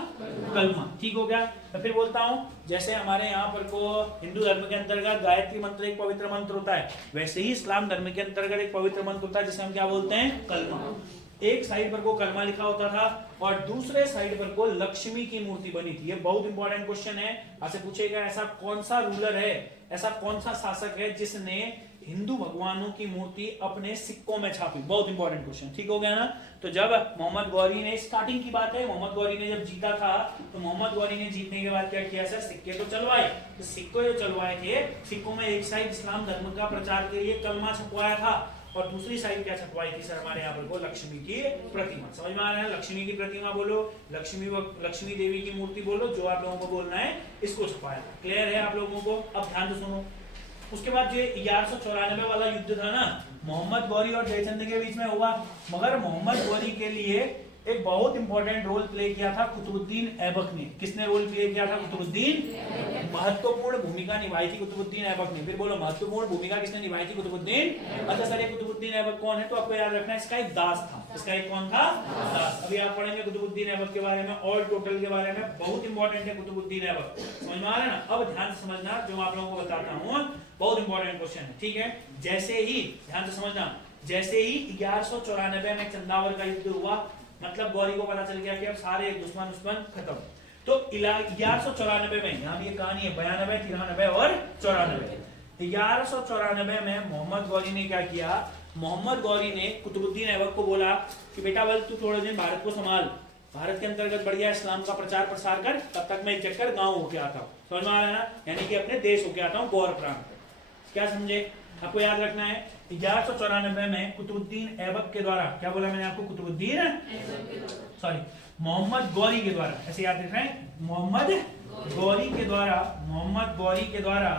कलमा। ठीक हो गया। तो फिर बोलता हूं, जैसे हमारे यहाँ पर को हिंदू धर्म के अंतर्गत गायत्री मंत्र एक पवित्र मंत्र होता है, वैसे ही इस्लाम धर्म के अंतर्गत एक पवित्र मंत्र होता है जिसे हम क्या बोलते हैं, कलमा। एक साइड पर को कलमा लिखा होता था और दूसरे साइड पर को लक्ष्मी की मूर्ति बनी थी। ये बहुत इंपॉर्टेंट क्वेश्चन है, आपसे पूछेगा ऐसा कौन सा रूलर है, ऐसा कौन सा शासक है जिसने हिंदू भगवानों की मूर्ति अपने सिक्कों में छापी। बहुत इंपॉर्टेंट क्वेश्चन, ठीक हो गया ना। तो जब मोहम्मद गौरी ने, स्टार्टिंग की बात है, मोहम्मद गौरी ने जब जीता था तो मोहम्मद गौरी ने जीतने के बाद क्या किया सर, सिक्के तो चलवाए। तो सिक्के जो चलवाए थे, सिक्कों में एक साइड इस्लाम धर्म का प्रचार के लिए कलमा छपवाया था और दूसरी साइड क्या छपवाई थी सर, हमारे यहाँ पर को लक्ष्मी की प्रतिमा। समझ में आ रहा है, लक्ष्मी की प्रतिमा बोलो, लक्ष्मी देवी की मूर्ति बोलो, जो आप लोगों को बोलना है इसको छपाया। क्लियर है आप लोगों को। अब ध्यान से सुनो। उसके बाद जो 1194 वाला युद्ध था ना, मोहम्मद गौरी और जयचंद के बीच में हुआ। मगर मोहम्मद गौरी के लिए एक बहुत इंपॉर्टेंट रोल प्ले किया था कुतुबुद्दीन ऐबक ने। किसने रोल प्ले किया था, कुतुबुद्दीन। महत्वपूर्ण भूमिका निभाई थी कुतुबुद्दीन ऐबक ने। फिर बोलो, महत्वपूर्ण भूमिका किसने निभाई थी, कुतुबुद्दीन। अच्छा सर, ये कुतुबुद्दीन ऐबक कौन है, तो आपको याद रखना है इसका एक दास था। इसका एक कौन था, दास। अभी आप पढ़ेंगे कुतुबुद्दीन ऐबक के बारे में, ऑल टोटल के बारे में, बहुत इंपॉर्टेंट है कुतुबुद्दीन ऐबक। समझ में आ रहा है ना। अब ध्यान से समझना, जो आप लोगों को बताता हूँ बहुत इंपॉर्टेंट क्वेश्चन है, ठीक है। जैसे ही, ध्यान से समझना, जैसे ही 1194 में चंदावर का युद्ध हुआ, मतलब गौरी को पता चल गया कि अब सारे दुश्मन खत्म। तो 1194 में, यहाँ भी ये कहानी है, 92, 93 और 94। 1194 में मोहम्मद गौरी ने क्या किया, मोहम्मद गौरी ने कुतुबुद्दीन ऐबक को बोला कि बेटा बल तू थोड़े दिन भारत को संभाल, भारत के अंतर्गत बढ़िया इस्लाम का प्रचार प्रसार कर, तब तक मैं एक चक्कर गांव होके आता हूँ। समझ में आ रहा है ना, यानी कि अपने देश होके आता हूँ, गौर प्रांत। क्या समझे, आपको याद रखना है। 1194 में कुतुबुद्दीन ऐबक के द्वारा, क्या बोला मैंने आपको, कुतुबुद्दीन सॉरी मोहम्मद गौरी के द्वारा, ऐसे याद रख रहे हैं, मोहम्मद गौरी के द्वारा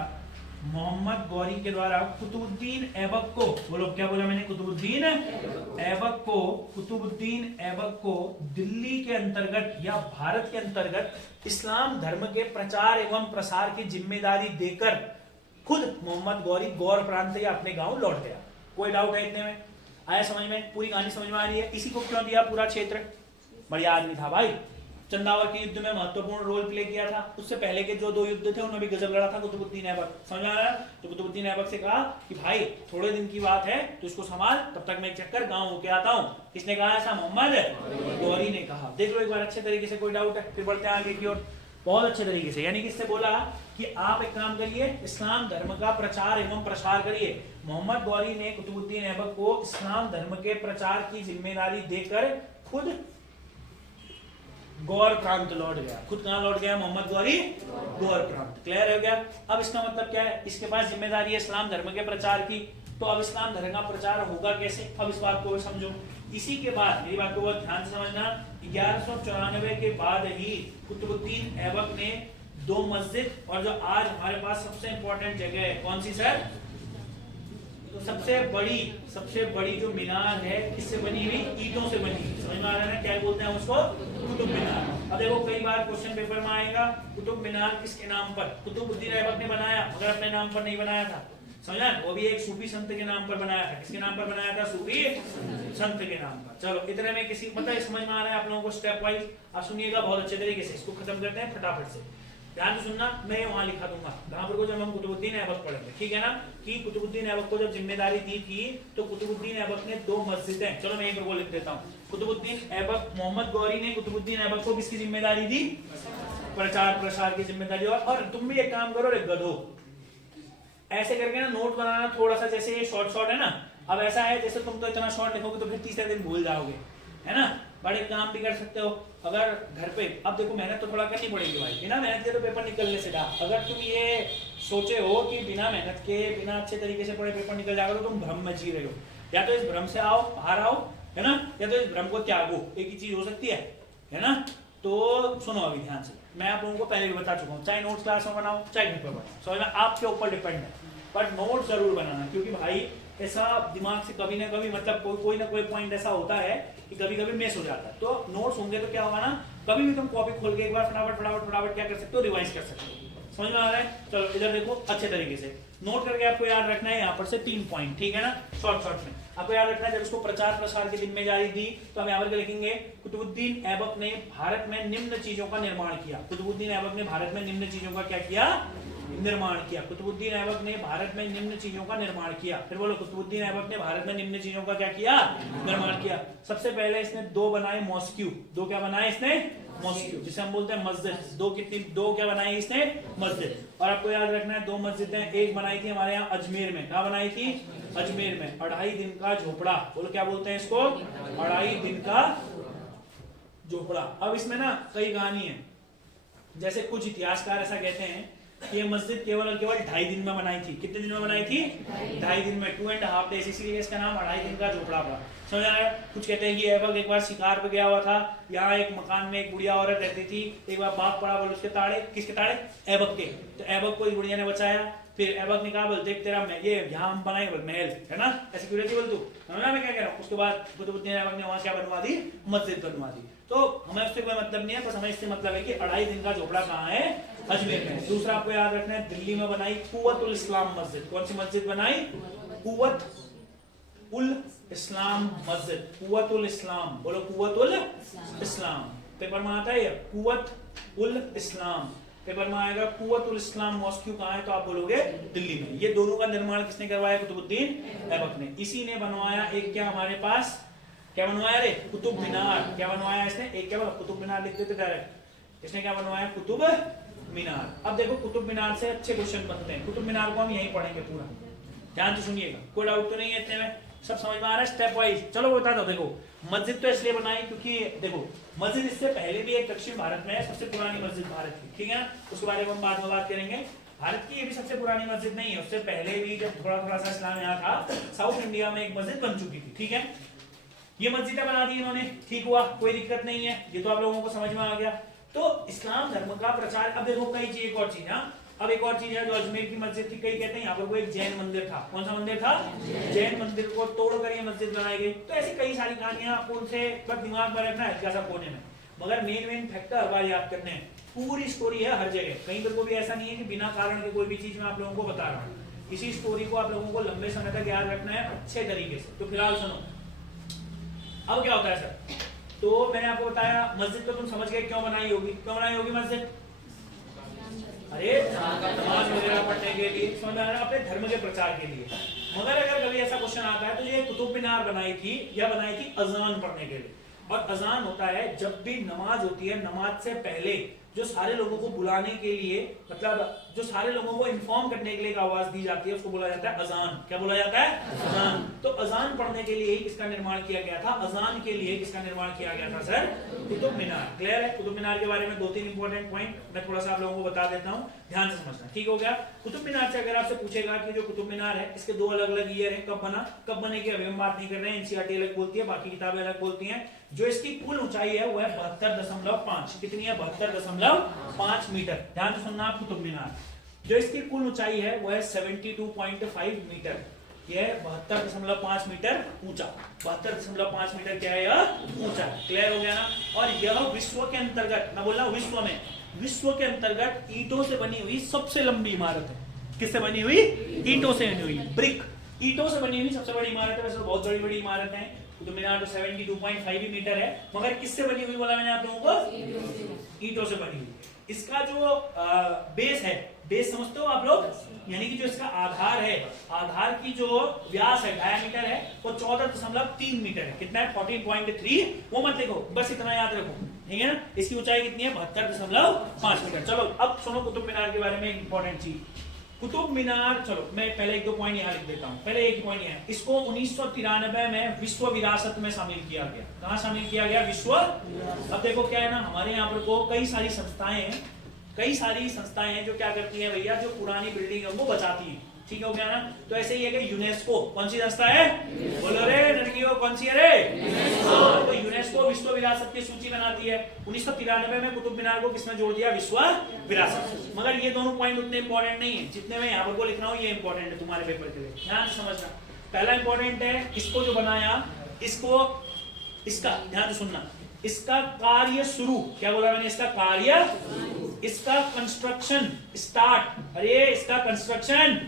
मोहम्मद गौरी के द्वारा कुतुबुद्दीन ऐबक को, बोलो क्या बोला मैंने, कुतुबुद्दीन ऐबक को, कुतुबुद्दीन ऐबक को दिल्ली के अंतर्गत या भारत के अंतर्गत इस्लाम धर्म के प्रचार एवं प्रसार की जिम्मेदारी देकर खुद मोहम्मद गौरी गौर प्रांत या अपने गांव लौट गया। कोई डाउट है इतने में? आया समझ में? पूरी कहानी समझ में आ रही है? इसी को क्यों दिया पूरा क्षेत्र? बढ़िया आदमी था भाई, चंदावर के युद्ध में महत्वपूर्ण रोल प्ले किया था। उससे पहले के जो 2 युद्ध थे उनमें भी गजब लड़ा था कुतुबुद्दीन ऐबक। समझ आ रहा है? तो कुतुबुद्दीन ऐबक से कहा कि भाई थोड़े दिन की बात है तो इसको संभाल, तब तक मैं एक चक्कर गांव होके आता हूँ। किसने कहा ऐसा? मोहम्मद गौरी ने कहा। देख लो एक बार अच्छे तरीके से, कोई डाउट है? फिर बढ़ते हैं आगे की ओर। बहुत अच्छे तरीके से, यानी कि इससे बोला कि आप एक काम करिए, इस्लाम धर्म का प्रचार एवं प्रसार करिए। मोहम्मद गौरी ने कुतुबुद्दीन ऐबक को इस्लाम धर्म के प्रचार की जिम्मेदारी देकर खुद गौर प्रांत लौट गया। खुद कहां लौट गया मोहम्मद गौरी? गौर प्रांत। क्लियर हो गया? अब इसका मतलब क्या है? इसके पास जिम्मेदारी है इस्लाम धर्म के प्रचार की, तो अब इस्लाम धर्म का प्रचार होगा कैसे? अब इस बात को समझो। इसी के बाद, मेरी बात को बहुत ध्यान से समझना, 1194 के बाद ही कुतुबुद्दीन ऐबक ने 2 मस्जिद, और जो आज हमारे पास सबसे इंपॉर्टेंट जगह है, कौन सी सर? तो सबसे बड़ी जो मीनार है किससे बनी हुई? ईंटों से बनी। समझ में आ रहा है ना? क्या बोलते हैं उसको? कुतुब मीनार। अब देखो कई बार क्वेश्चन पेपर में आएगा, कुतुब मीनार किसके नाम पर? कुतुबुद्दीन ऐबक ने बनाया, मगर अपने नाम पर नहीं बनाया था। समझा? वो भी एक सूफी संत के नाम पर बनाया था। किसके नाम पर बनाया था? सूफी संत के नाम पर। चलो इतने में किसी मतलब समझ में आ रहा है आप लोगों को? स्टेप वाइज आप सुनिएगा बहुत अच्छे तरीके से। इसको खत्म करते हैं फटाफट से, ध्यान से सुनना। मैं वहां लिखा दूंगा जहां पर को जब हम कुतुबुद्दीन ऐबक पढ़ेंगे, ठीक है ना? कि कुतुबुद्दीन ऐबक को जब जिम्मेदारी दी थी तो कुतुबुद्दीन ऐबक ने 2 मस्जिदें, चलो मैं यहीं पर वो लिख देता हूँ। कुतुबुद्दीन ऐबक, मोहम्मद गौरी ने कुतुबुद्दीन ऐबक को किसकी जिम्मेदारी दी? प्रचार प्रसार की जिम्मेदारी। और तुम भी एक काम करो रे गधो, ऐसे करके ना नोट बनाना थोड़ा सा, जैसे ये शॉर्ट है ना, अब ऐसा है जैसे तुम तो इतना शॉर्ट लिखोगे तो फिर तीसरे दिन भूल जाओगे, है ना? बड़े काम भी कर सकते हो अगर घर पे। अब देखो मेहनत तो थोड़ा करनी पड़ेगी भाई, बिना मेहनत के तो पेपर निकलने से डा। अगर तुम ये सोचे हो कि बिना मेहनत के, बिना अच्छे तरीके से पढ़े पेपर निकल जाएगा तो तुम भ्रम में जी रहे हो। या तो इस भ्रम से आओ, बाहर आओ, है ना? या तो इस भ्रम को त्यागो। एक ही चीज हो सकती है ना? तो सुनो अभी ध्यान से, मैं आप लोगों को पहले भी बता चुका हूँ, चाहे नोट्स क्लास में बनाओ चाहे घर पर बनाओ, समझ में? आपके ऊपर डिपेंड है, पर नोट जरूर बनाना। क्योंकि भाई ऐसा दिमाग से कभी ना कभी मतलब कोई ना कोई पॉइंट ऐसा होता है कि कभी कभी मिस हो जाता है। तो नोट्स होंगे तो क्या होगा ना, कभी भी तुम कॉपी खोल के एक बार फटाफट क्या कर सकते हो? रिवाइज कर सकते हो। समझ में आ रहा है? चलो इधर देखो अच्छे तरीके से नोट करके आपको याद रखना है। यहाँ पर से 3 पॉइंट, ठीक है ना? शॉर्ट में आपको याद रखना है। जब उसको प्रचार प्रसार की जिम्मेदारी दी तो हम यहाँ पर लिखेंगे, कुतुबुद्दीन ऐबक ने भारत में निम्न चीजों का निर्माण किया। कुतुबुद्दीन ऐबक ने भारत में निम्न चीजों का क्या किया? निर्माण किया। कुतुबुद्दीन ऐबक ने भारत में निम्न चीजों का निर्माण किया। फिर बोलो, कुतुबुद्दीन ऐबक ने भारत में निम्न चीजों का क्या किया? निर्माण किया। सबसे पहले इसने 2 बनाए मॉस्क्यू। 2 क्या बनाए इसने? मॉस्क्यू, जिसे हम बोलते हैं मस्जिद। 2 क्या बनाई इसने? मस्जिद। और आपको याद रखना है 2 मस्जिदें, एक बनाई थी हमारे यहाँ अजमेर में। कहाँ बनाई थी? अजमेर में। 2.5 दिन का झोपड़ा, बोलो क्या बोलते हैं इसको? 2.5 दिन का झोपड़ा। अब इसमें ना कई कहानी है, जैसे कुछ इतिहासकार ऐसा कहते हैं ये मस्जिद केवल और केवल 2.5 दिन में बनाई थी। कितने दिन में बनाई थी? 2.5 दिन में, 2.5 days, इसलिए इसका नाम 2.5 दिन का झोपड़ा पड़ा। समझ आया? कुछ कहते हैं कि ऐबक एक बार शिकार पे गया हुआ था, यहाँ एक मकान में एक बुढ़िया औरत रहती थी, एक बार बाघ पड़ा, बोल उसके ताड़े, किसके ताड़े? ऐबक के। तो ऐबक को बुढ़िया ने बचाया। फिर ऐबक ने कहा, बोल देख तेरा ये यहाँ हम बनाएंगे महल, है ना? ऐसी क्यों रहती बोल तू, समझना मैं क्या कह रहा हूँ? उसके बाद कुतुबुद्दीन ऐबक ने वहां क्या बनवा दी? मस्जिद बनवा दी। तो हमें उससे कोई मतलब नहीं है, बस हमें इससे मतलब है कि 2.5 दिन का झोपड़ा कहाँ है? अजमेर में। दूसरा आपको याद रखना है, दिल्ली में बनाई कुव्वतुल इस्लाम मस्जिद। कौन सी मस्जिद बनाई? कुव्वत उल इस्लाम मस्जिद। कुव्वतुल इस्लाम, बोलो कुव्वतुल इस्लाम। पेपर में आता है कुव्वत उल इस्लाम, पेपर में आएगा कुव्वतुल इस्लाम मॉस्क्यू कहाँ है? तो आप बोलोगे दिल्ली में। ये दोनों का निर्माण किसने करवाया? कुतुबुद्दीन ऐबक ने। इसी ने बनवाया एक क्या हमारे पास क्या बनवाया रे? कुतुब मीनार। क्या बनवाया इसने? एक क्या बोला? कुतुब मीनार लिख देते डायरेक्ट। इसने क्या बनवाया? कुतुब मीनार। अब देखो कुतुब मीनार से अच्छे क्वेश्चन बनते हैं। कुतुब मीनार को हम यहीं पढ़ेंगे पूरा, ध्यान से सुनिएगा, कोई डाउट तो नहीं है इतने में? सब समझ में आ रहा है स्टेप वाइज? चलो बता दो। देखो मस्जिद तो इसलिए बनाई क्योंकि देखो मस्जिद इससे पहले भी एक दक्षिण भारत में है, सबसे पुरानी मस्जिद भारत की, ठीक है ना? उसके बारे में हम बाद में बात करेंगे। भारत की ये भी सबसे पुरानी मस्जिद नहीं है, उससे पहले भी जब थोड़ा सा इस्लाम यहाँ था, साउथ इंडिया में एक मस्जिद बन चुकी थी, ठीक है? ये मस्जिदें बना दी इन्होंने, ठीक हुआ, कोई दिक्कत नहीं है, ये तो आप लोगों को समझ में आ गया। तो इस्लाम धर्म का प्रचार, अब देखो कई चीज, एक और चीज, हाँ, अब एक और चीज है, जो अजमेर की मस्जिद थी, कई कहते हैं यहाँ पर वो एक जैन मंदिर था। कौन सा मंदिर था? जैन मंदिर को तोड़कर ये मस्जिद बनाई गई। तो ऐसी कई सारी कहानियां आपको उनसे बस दिमाग में रखना है इतिहास कोने में, मगर मेन फैक्टर हर बार याद करने हैं। पूरी स्टोरी है हर जगह, कहीं पर को भी ऐसा नहीं है कि बिना कारण के कोई भी चीज मैं आप लोगों को बता रहा हूँ। इसी स्टोरी को आप लोगों को लंबे समय तक याद रखना है अच्छे तरीके से। तो फिलहाल सुनो, अब क्या होता है सर, तो मैंने आपको बताया मस्जिद तो तुम समझ गए क्यों बनाई होगी। क्यों बनाई होगी मस्जिद? अरे नमाज वगैरह पढ़ने के लिए, समझ आ रहा है, अपने धर्म के प्रचार के लिए। मगर अगर कभी ऐसा क्वेश्चन आता है तो ये कुतुब मीनार बनाई थी या बनाई थी अजान पढ़ने के लिए। और अजान होता है जब भी नमाज होती है, नमाज से पहले जो सारे लोगों को बुलाने के लिए, मतलब जो सारे लोगों को इन्फॉर्म करने के लिए आवाज दी जाती है, उसको बोला जाता है अजान। क्या बोला जाता है? अजान। तो अजान पढ़ने के लिए ही किसका निर्माण किया गया था? अजान के लिए किसका निर्माण किया गया था सर? कुतुब मीनार। क्लियर है? कुतुब मीनार के बारे में 2-3 इंपॉर्टेंट पॉइंट मैं थोड़ा सा आप लोगों को बता देता हूँ, ध्यान से समझना। ठीक हो गया? कुतुब मीनार से अगर आपसे पूछेगा कि जो कुतुब मीनार है इसके 2 अलग-अलग ईयर है, कब बना, कब बने की अभी हम बात नहीं कर रहे हैं, एनसीईआरटी अलग बोलती है, बाकी किताबें अलग बोलती हैं। जो इसकी कुल ऊंचाई है वो है 72.5। कितनी है? 72.5 मीटर। ध्यान से सुनना आप, कुतुब मीनार जो इसकी कुल ऊंचाई है वो है 72.5 मीटर। यह 72.5 मीटर ऊंचा। 72.5 मीटर क्या है? यह ऊंचा। क्लियर हो गया ना? और यह विश्व के अंतर्गत, मैं बोल रहा हूं विश्व में, विश्व के अंतर्गत ईंटों से बनी हुई सबसे लंबी इमारत है। किससे बनी हुई? ईंटों से बनी हुई, ब्रिक, ईंटों से बनी हुई सबसे बड़ी इमारत है। वैसे तो बहुत बड़ी-बड़ी इमारत है, कुतुब मीनार तो 72.5 मीटर है, मगर किससे बनी हुई बोला मैंने आप लोगों को? ईंटों से बनी हुई। इसका जो बेस है, बेस समझते हो आप लोग, यानी कि जो इसका आधार है, आधार की जो व्यास है, डायमीटर है, वो 14.3 मीटर है। कितना है? 14.3। वो मत लिखो, बस इतना याद रखो, ठीक है ना? इसकी ऊंचाई कितनी है? 72.5 मीटर। चलो अब सुनो कुतुब मीनार के बारे में एक इंपॉर्टेंट चीज। कुतुब मीनार, चलो मैं पहले 1-2 पॉइंट यहाँ लिख देता हूँ। पहले एक पॉइंट है, इसको 1993 में विश्व विरासत में शामिल किया गया। कहाँ शामिल किया गया? विश्व। अब देखो क्या है ना, हमारे यहाँ पर को कई सारी संस्थाएं हैं जो क्या करती हैं भैया, जो पुरानी बिल्डिंग है वो बचाती है। ठीक हो गया ना? तो ऐसे ही है कि यूनेस्को कौन सी संस्था है? बोलो रे लड़कियों, कौन सी है रे? हाँ, तो यूनेस्को विश्व विरासत की सूची बनाती है। 1993 में कुतुब मीनार को किसने जोड़ दिया? विश्व विरासत। मगर ये दोनों पॉइंट उतने इंपॉर्टेंट नहीं है जितने मैं यहाँ पर को लिख रहा हूँ, ये इंपॉर्टेंट है तुम्हारे पेपर के लिए, ध्यान से समझना। पहला इंपॉर्टेंट है, इसको जो बनाया, इसका ध्यान से सुनना, इसका कार्य शुरू, क्या बोला मैंने? इसका कार्य, इसका कंस्ट्रक्शन स्टार्ट, अरे इसका कंस्ट्रक्शन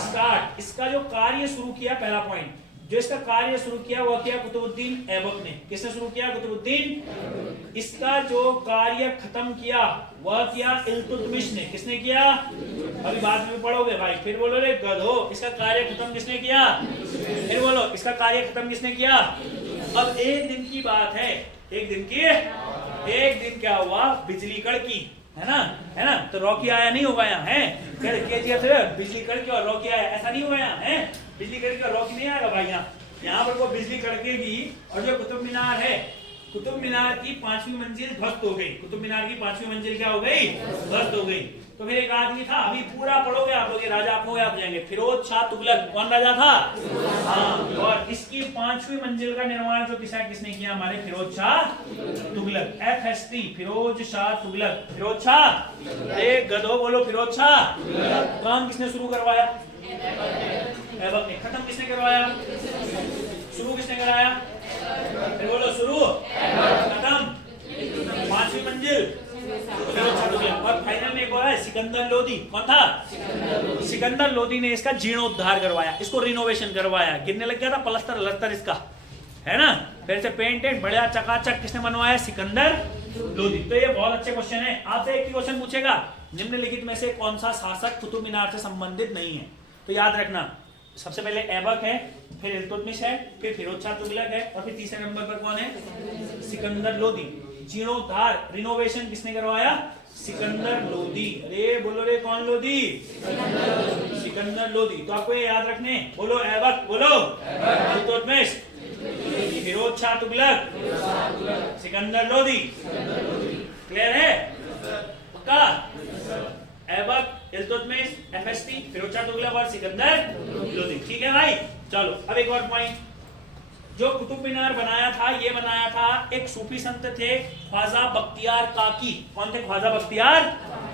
स्टार्ट, इसका जो कार्य शुरू किया, पहला पॉइंट, जो इसका कार्य शुरू किया वह किया कुतुबुद्दीन ऐबक ने। किसने शुरू किया? कुतुबुद्दीन। इसका जो कार्य खत्म किया वह किया इल्तुतमिश ने। किसने किया? अभी बाद में पढ़ोगे भाई, फिर बोलो रे गधो, इसका कार्य खत्म किसने किया? फिर बोलो, इसका कार्य खत्म किसने किया? अब एक दिन की बात है, एक दिन क्या हुआ, बिजली कड़की, है ना? तो रॉकी आया नहीं होगा यहाँ, है? बिजली कड़की और रॉकी आया, ऐसा नहीं हुआ यहाँ, है? बिजली कड़की और रॉकी नहीं आएगा भाई यहाँ पर को बिजली कड़केगी और जो कुतुब मीनार है, कुतुब मीनार की 5वीं मंजिल ध्वस्त हो गई। कुतुब मीनार की 5वीं मंजिल क्या हो गई? ध्वस्त हो गई। तो फिर एक आदमी था, अभी पूरा पढ़ोगे आप लोग, ये राजा आपको याद जाएंगे, फिरोज शाह तुगलक। कौन राजा था? हाँ, और इसकी 5वीं मंजिल का निर्माण जो किसने किया? हमारे फिरोज शाह तुगलक। FST, फिरोज शाह तुगलक। फिरोज शाह, एक गधो बोलो, फिरोज शाह। काम किसने शुरू करवाया? ऐबक ने। खत्म किसने करवाया? शुरू किसने कराया? फिर बोलो, शुरू, खत्म, 5वीं मंजिल। और फाइनल में एक और है, सिकंदर लोदी। कौन था? सिकंदर लोदी ने इसका जीर्णोद्धार करवाया, इसको रिनोवेशन करवाया। गिरने लग गया था, पलस्तर लस्तर इसका, है ना? फिर से पेंटेड बढ़िया चकाचक किसने बनवाया? सिकंदर लोदी। तो ये बहुत अच्छे क्वेश्चन है। आपसे एक ही क्वेश्चन पूछेगा, निम्नलिखित में से कौन सा शासक कुतुब मीनार से संबंधित नहीं है? तो याद रखना, सबसे पहले ऐबक है, फिर इल्तुतमिश है, फिर फिरोज शाह तुगलक है, और फिर तीसरे नंबर पर कौन है? सिकंदर लोदी। जीर्णोद्धार, रिनोवेशन किसने करवाया? सिकंदर लोदी। अरे बोलो रे, कौन लोदी? सिकंदर लोदी। तो आपको ये याद रखने, बोलो ऐबक, बोलो इल्तुतमिश, फिरोज शाह तुगलक, सिकंदर लोदी। क्लियर है? पक्का? ऐबक, इल्तुतमिश, FST, फिरोज शाह तुगलक और सिकंदर लोदी। ठीक है भाई? चलो अब एक और पॉइंट, जो कुतुब मीनार बनाया था, ये बनाया था एक सूफी संत थे, ख्वाजा बख्तियार काकी। कौन थे? ख्वाजा बख्तियार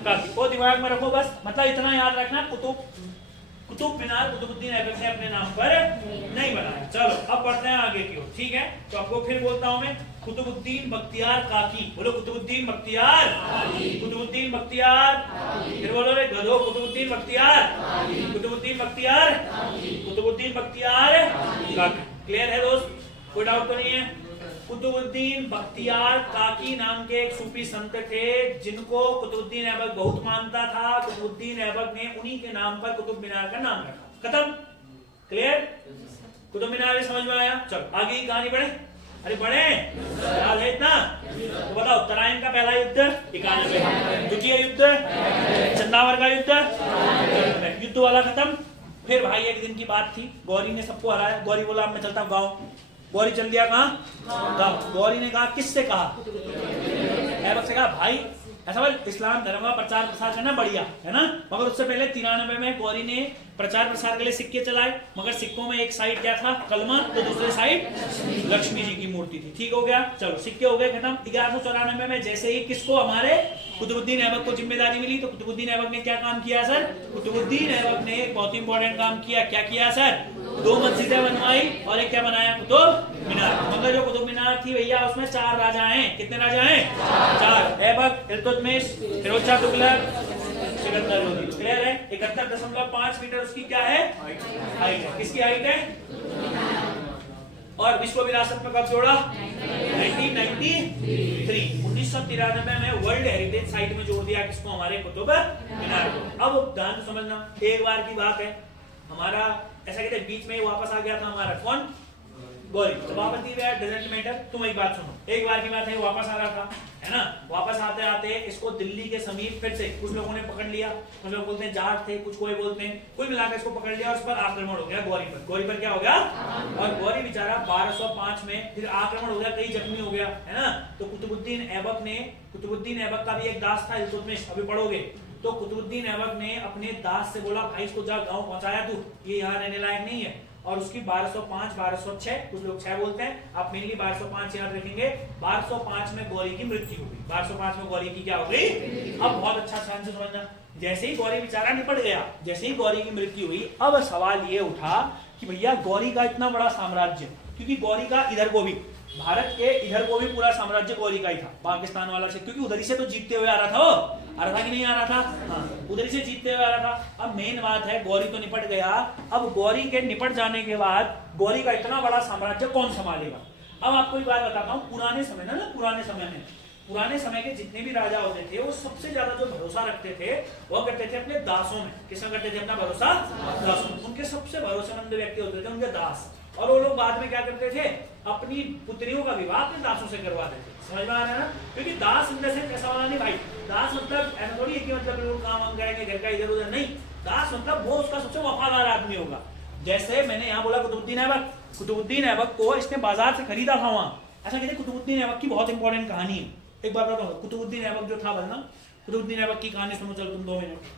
काकी, वो दिमाग में रखो बस। मतलब इतना याद रखना, कुतुब मीनार कुतुबुद्दीन ऐबक ने अपने नाम पर नहीं बनाया। चलो अब बढ़ते हैं आगे की ओर, ठीक है। तो आपको फिर बोलता हूं मैं, कुतुबुद्दीन बख्तियार काकी। बोलो कुतुबुद्दीन बख्तियार, कुतुबुद्दीन बख्तियार, फिर बोलो रे गधो, कुतुबुद्दीन बख्तियार, कुतुबुद्दीन बख्तियार, कुतुबुद्दीन बख्तियार काकी। क्लियर है दोस्त, कोई डाउट तो नहीं है? कुतुबुद्दीन बख्तियार काकी नाम के एक सूफी संत थे जिनको कुतुबुद्दीन ऐबक बहुत मानता था। कुतुबुद्दीन ऐबक ने उन्हीं के नाम पर कुतुब मीनार का नाम रखा। खत्म? क्लियर? कुतुब मीनार समझ में आया? चलो आगे की कहानी बढ़े। अरे बढ़े, याद है इतना? तो बताओ, तराइन का पहला युद्ध 91, द्वितीय युद्ध चंदावर का युद्ध वाला खत्म। फिर भाई एक दिन की बात थी, गौरी ने सबको हराया। गौरी बोला अब मैं चलता हूँ गाँव। गौरी चल दिया कहाँ? गाँव। गौरी ने कहा, किससे कहा? ऐबक से कहा, भाई ऐसा बोल, इस्लाम धर्म का प्रचार प्रसार करना बढ़िया है ना, मगर उससे पहले 93 में गौरी ने प्रचार प्रसार के लिए सिक्के चलाए। मगर सिक्कों में एक साइड क्या था? कलमा, तो दूसरे साइड लक्ष्मी जी की मूर्ति थी। ठीक हो गया, चलो सिक्के हो गए खत्म। 1194 में जैसे ही किसको, हमारे कुतुबुद्दीन ऐबक को जिम्मेदारी मिली, तो कुतुबुद्दीन ऐबक ने क्या काम किया सर? कुतुबुद्दीन ऐबक ने एक बहुत इंपॉर्टेंट काम किया। क्या किया सर? 2 मस्जिदें बनवाई और एक क्या बनाया? कुतुब मीनार। मतलब जो कुतुब मीनार थी भैया, उसमें 4 राजा हैं। कितने राजा हैं? 4। ऐबक, इल्तुतमिश, फिरोज शाह तुगलक, सिकंदर लोधी। क्लियर है? 71.5 मीटर उसकी क्या है? हाइट है। किसकी हाइट है? और विश्व विरासत में कब जोड़ा? 1993। 1993 में वर्ल्ड हेरिटेज साइट में जोड़ दिया किसको? हमारे कुतुब मीनार को। अब ध्यान से समझना, एक बार की बात है, हमारा ऐसा कहते हैं बीच में वापस आ गया था हमारा कौन? गौरी। तो वापस नहीं गया, डजंट मैटर। तुम एक बात सुनो, एक बार की बात है, वापस आ रहा था, है ना। वापस आते आते इसको दिल्ली के समीप फिर से कुछ लोगों ने पकड़ लिया। कुछ लोग बोलते हैं जाट थे, कुछ कोई बोलते हैं, कुल मिलाकर इसको पकड़ लिया और उस पर आक्रमण हो गया गौरी पर। गौरी पर क्या हो गया? और गौरी बेचारा 1205 में फिर आक्रमण हो गया, कई जख्मी हो गया, है ना। तो कुतुबुद्दीन ऐबक का भी एक दास था इल्तुतमिश, अभी पढ़ोगे। तो कुतुबुद्दीन ऐबक ने अपने दास से बोला, भाई इसको जा गांव पहुंचाया तू, ये यहाँ रहने लायक नहीं है। और उसकी 1205, 1206, कुछ लोग 6 बोलते हैं, आप मेनली 1205 याद रखेंगे। 1205 में गौरी की मृत्यु हो गई। 1205 में गौरी की क्या हो गई? अब बहुत अच्छा ध्यान से समझना, जैसे ही गौरी बेचारा निपट गया, जैसे ही गौरी की मृत्यु हुई, अब सवाल ये उठा कि भैया गौरी का इतना बड़ा साम्राज्य, क्योंकि गौरी का इधर को भी, भारत के इधर को भी पूरा साम्राज्य गौरी का ही था, पाकिस्तान वाला से, क्योंकि उधर ही से तो जीतते हुए आ रहा था। आ रहा था कि नहीं आ रहा था? हाँ, उधर से जीतते हुए आ रहा था। अब मेन बात है, गौरी तो निपट गया। अब गौरी के निपट जाने के बाद गौरी का इतना बड़ा साम्राज्य कौन संभालेगा? अब आपको एक बात बताता हूँ, पुराने समय के जितने भी राजा होते थे, वो सबसे ज्यादा जो भरोसा रखते थे वो करते थे अपने दासों में। किसमें करते थे अपना भरोसा? दासों में। उनके सबसे भरोसेमंद व्यक्ति होते थे उनके दास। और वो लोग बाद में क्या करते थे? अपनी पुत्रियों का विवाह अपने दासों से करवाते थे। समझ में आ रहा है ना? क्योंकि दास इन से ऐसा वाला नहीं भाई, दास मतलब ऐसा थोड़ी है कि मतलब लोग काम वाम करेंगे घर का इधर उधर, नहीं। दास मतलब वो उसका सबसे वफादार आदमी होगा। जैसे मैंने यहाँ बोला कुतुबुद्दीन ऐबक को इसने बाजार से खरीदा था वहां। ऐसा कहते कुतुबुद्दीन ऐबक की बहुत इंपॉर्टेंट कहानी है। एक बात बताओ, कुतुबुद्दीन ऐबक जो था बोलना, कुतुबुद्दीन ऐबक की कहानी सुनो चलो तुम 2 मिनट।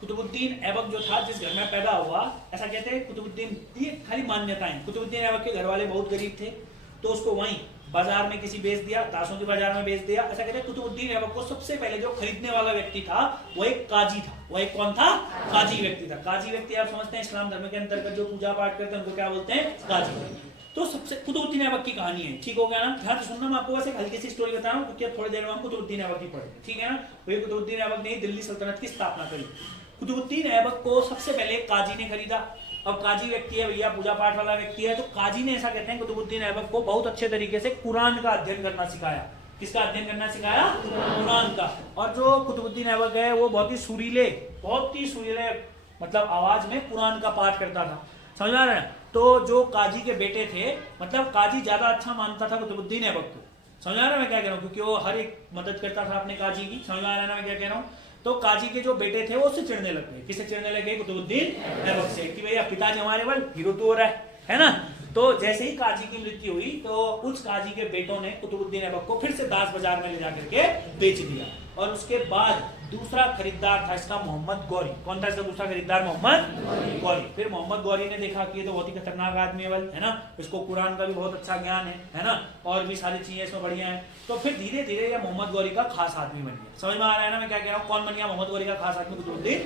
कुतुबुद्दीन ऐबक जो था, जिस घर में पैदा हुआ, ऐसा कहते हैं कुतुबुद्दीन, ये खाली मान्यताएं, कुतुबुद्दीन ऐबक के घर वाले बहुत गरीब थे, तो उसको वहीं बाजार में किसी बेच दिया, दासों के बाजार में बेच दिया। ऐसा कहते हैं कुतुबुद्दीन ऐबक को सबसे पहले जो खरीदने वाला व्यक्ति था वो एक काजी था। वो एक कौन था? काजी व्यक्ति था। काजी व्यक्ति आप समझते हैं इस्लाम धर्म के अंतर्गत जो पूजा पाठ करते हैं उनको क्या बोलते हैं? काजी। तो सबसे कुतुबुद्दीन ऐबक की कहानी है। ठीक हो गया ना? ध्यान से सुनना, मैं आपको बस एक हल्की सी स्टोरी बता रहा हूँ, क्योंकि थोड़ी देर में हम कुतुबुद्दीन ऐबक की पढ़ेंगे। ठीक है ना? वही कुतुबुद्दीन ऐबक ने दिल्ली सल्तनत की स्थापना करी। कुतुबुद्दीन ऐबक को सबसे पहले काजी ने खरीदा। अब काजी व्यक्ति है भैया, पूजा पाठ वाला व्यक्ति है, तो काजी ने ऐसा कहते हैं कुतुबुद्दीन ऐबक को बहुत अच्छे तरीके से कुरान का अध्ययन करना सिखाया। किसका अध्ययन करना सिखाया? कुरान का। और जो कुतुबुद्दीन ऐबक है वो बहुत ही सुरीले मतलब आवाज में कुरान का पाठ करता था। समझ में आ रहा है? तो जो काजी के बेटे थे, मतलब काजी ज्यादा अच्छा मानता था कुतुबुद्दीन ऐबक को। समझ आ रहा है मैं क्या कह रहा हूँ? क्योंकि वो हर एक मदद करता था अपने काजी की। समझ आ रहा है ना मैं क्या कह रहा हूँ? तो काजी के जो बेटे थे वो उससे चिढ़ने लग गए। किससे चिढ़ने लगे? कुतुबुद्दीन ऐबक से, कि भैया पिताजी हमारे बल हीरो तो हो रहा है ना। तो जैसे ही काजी की मृत्यु हुई तो उस काजी के बेटों ने कुतुबुद्दीन ऐबक को फिर से दास बाजार में ले जाकर के बेच दिया। और उसके बाद दूसरा खरीदार था इसका मोहम्मद गौरी। कौन था इसका दूसरा खरीदार? मोहम्मद गौरी। फिर मोहम्मद गौरी ने देखा कि ये तो बहुत ही खतरनाक आदमी है ना, इसको कुरान का भी बहुत अच्छा ज्ञान है ना, और भी सारी चीजें इसमें बढ़िया है। तो फिर धीरे धीरे ये मोहम्मद गौरी का खास आदमी बन गया। समझ में आ रहा है ना मैं क्या कह रहा हूँ? कौन बन गया मोहम्मद गौरी का खास आदमी? कुतुबुद्दीन।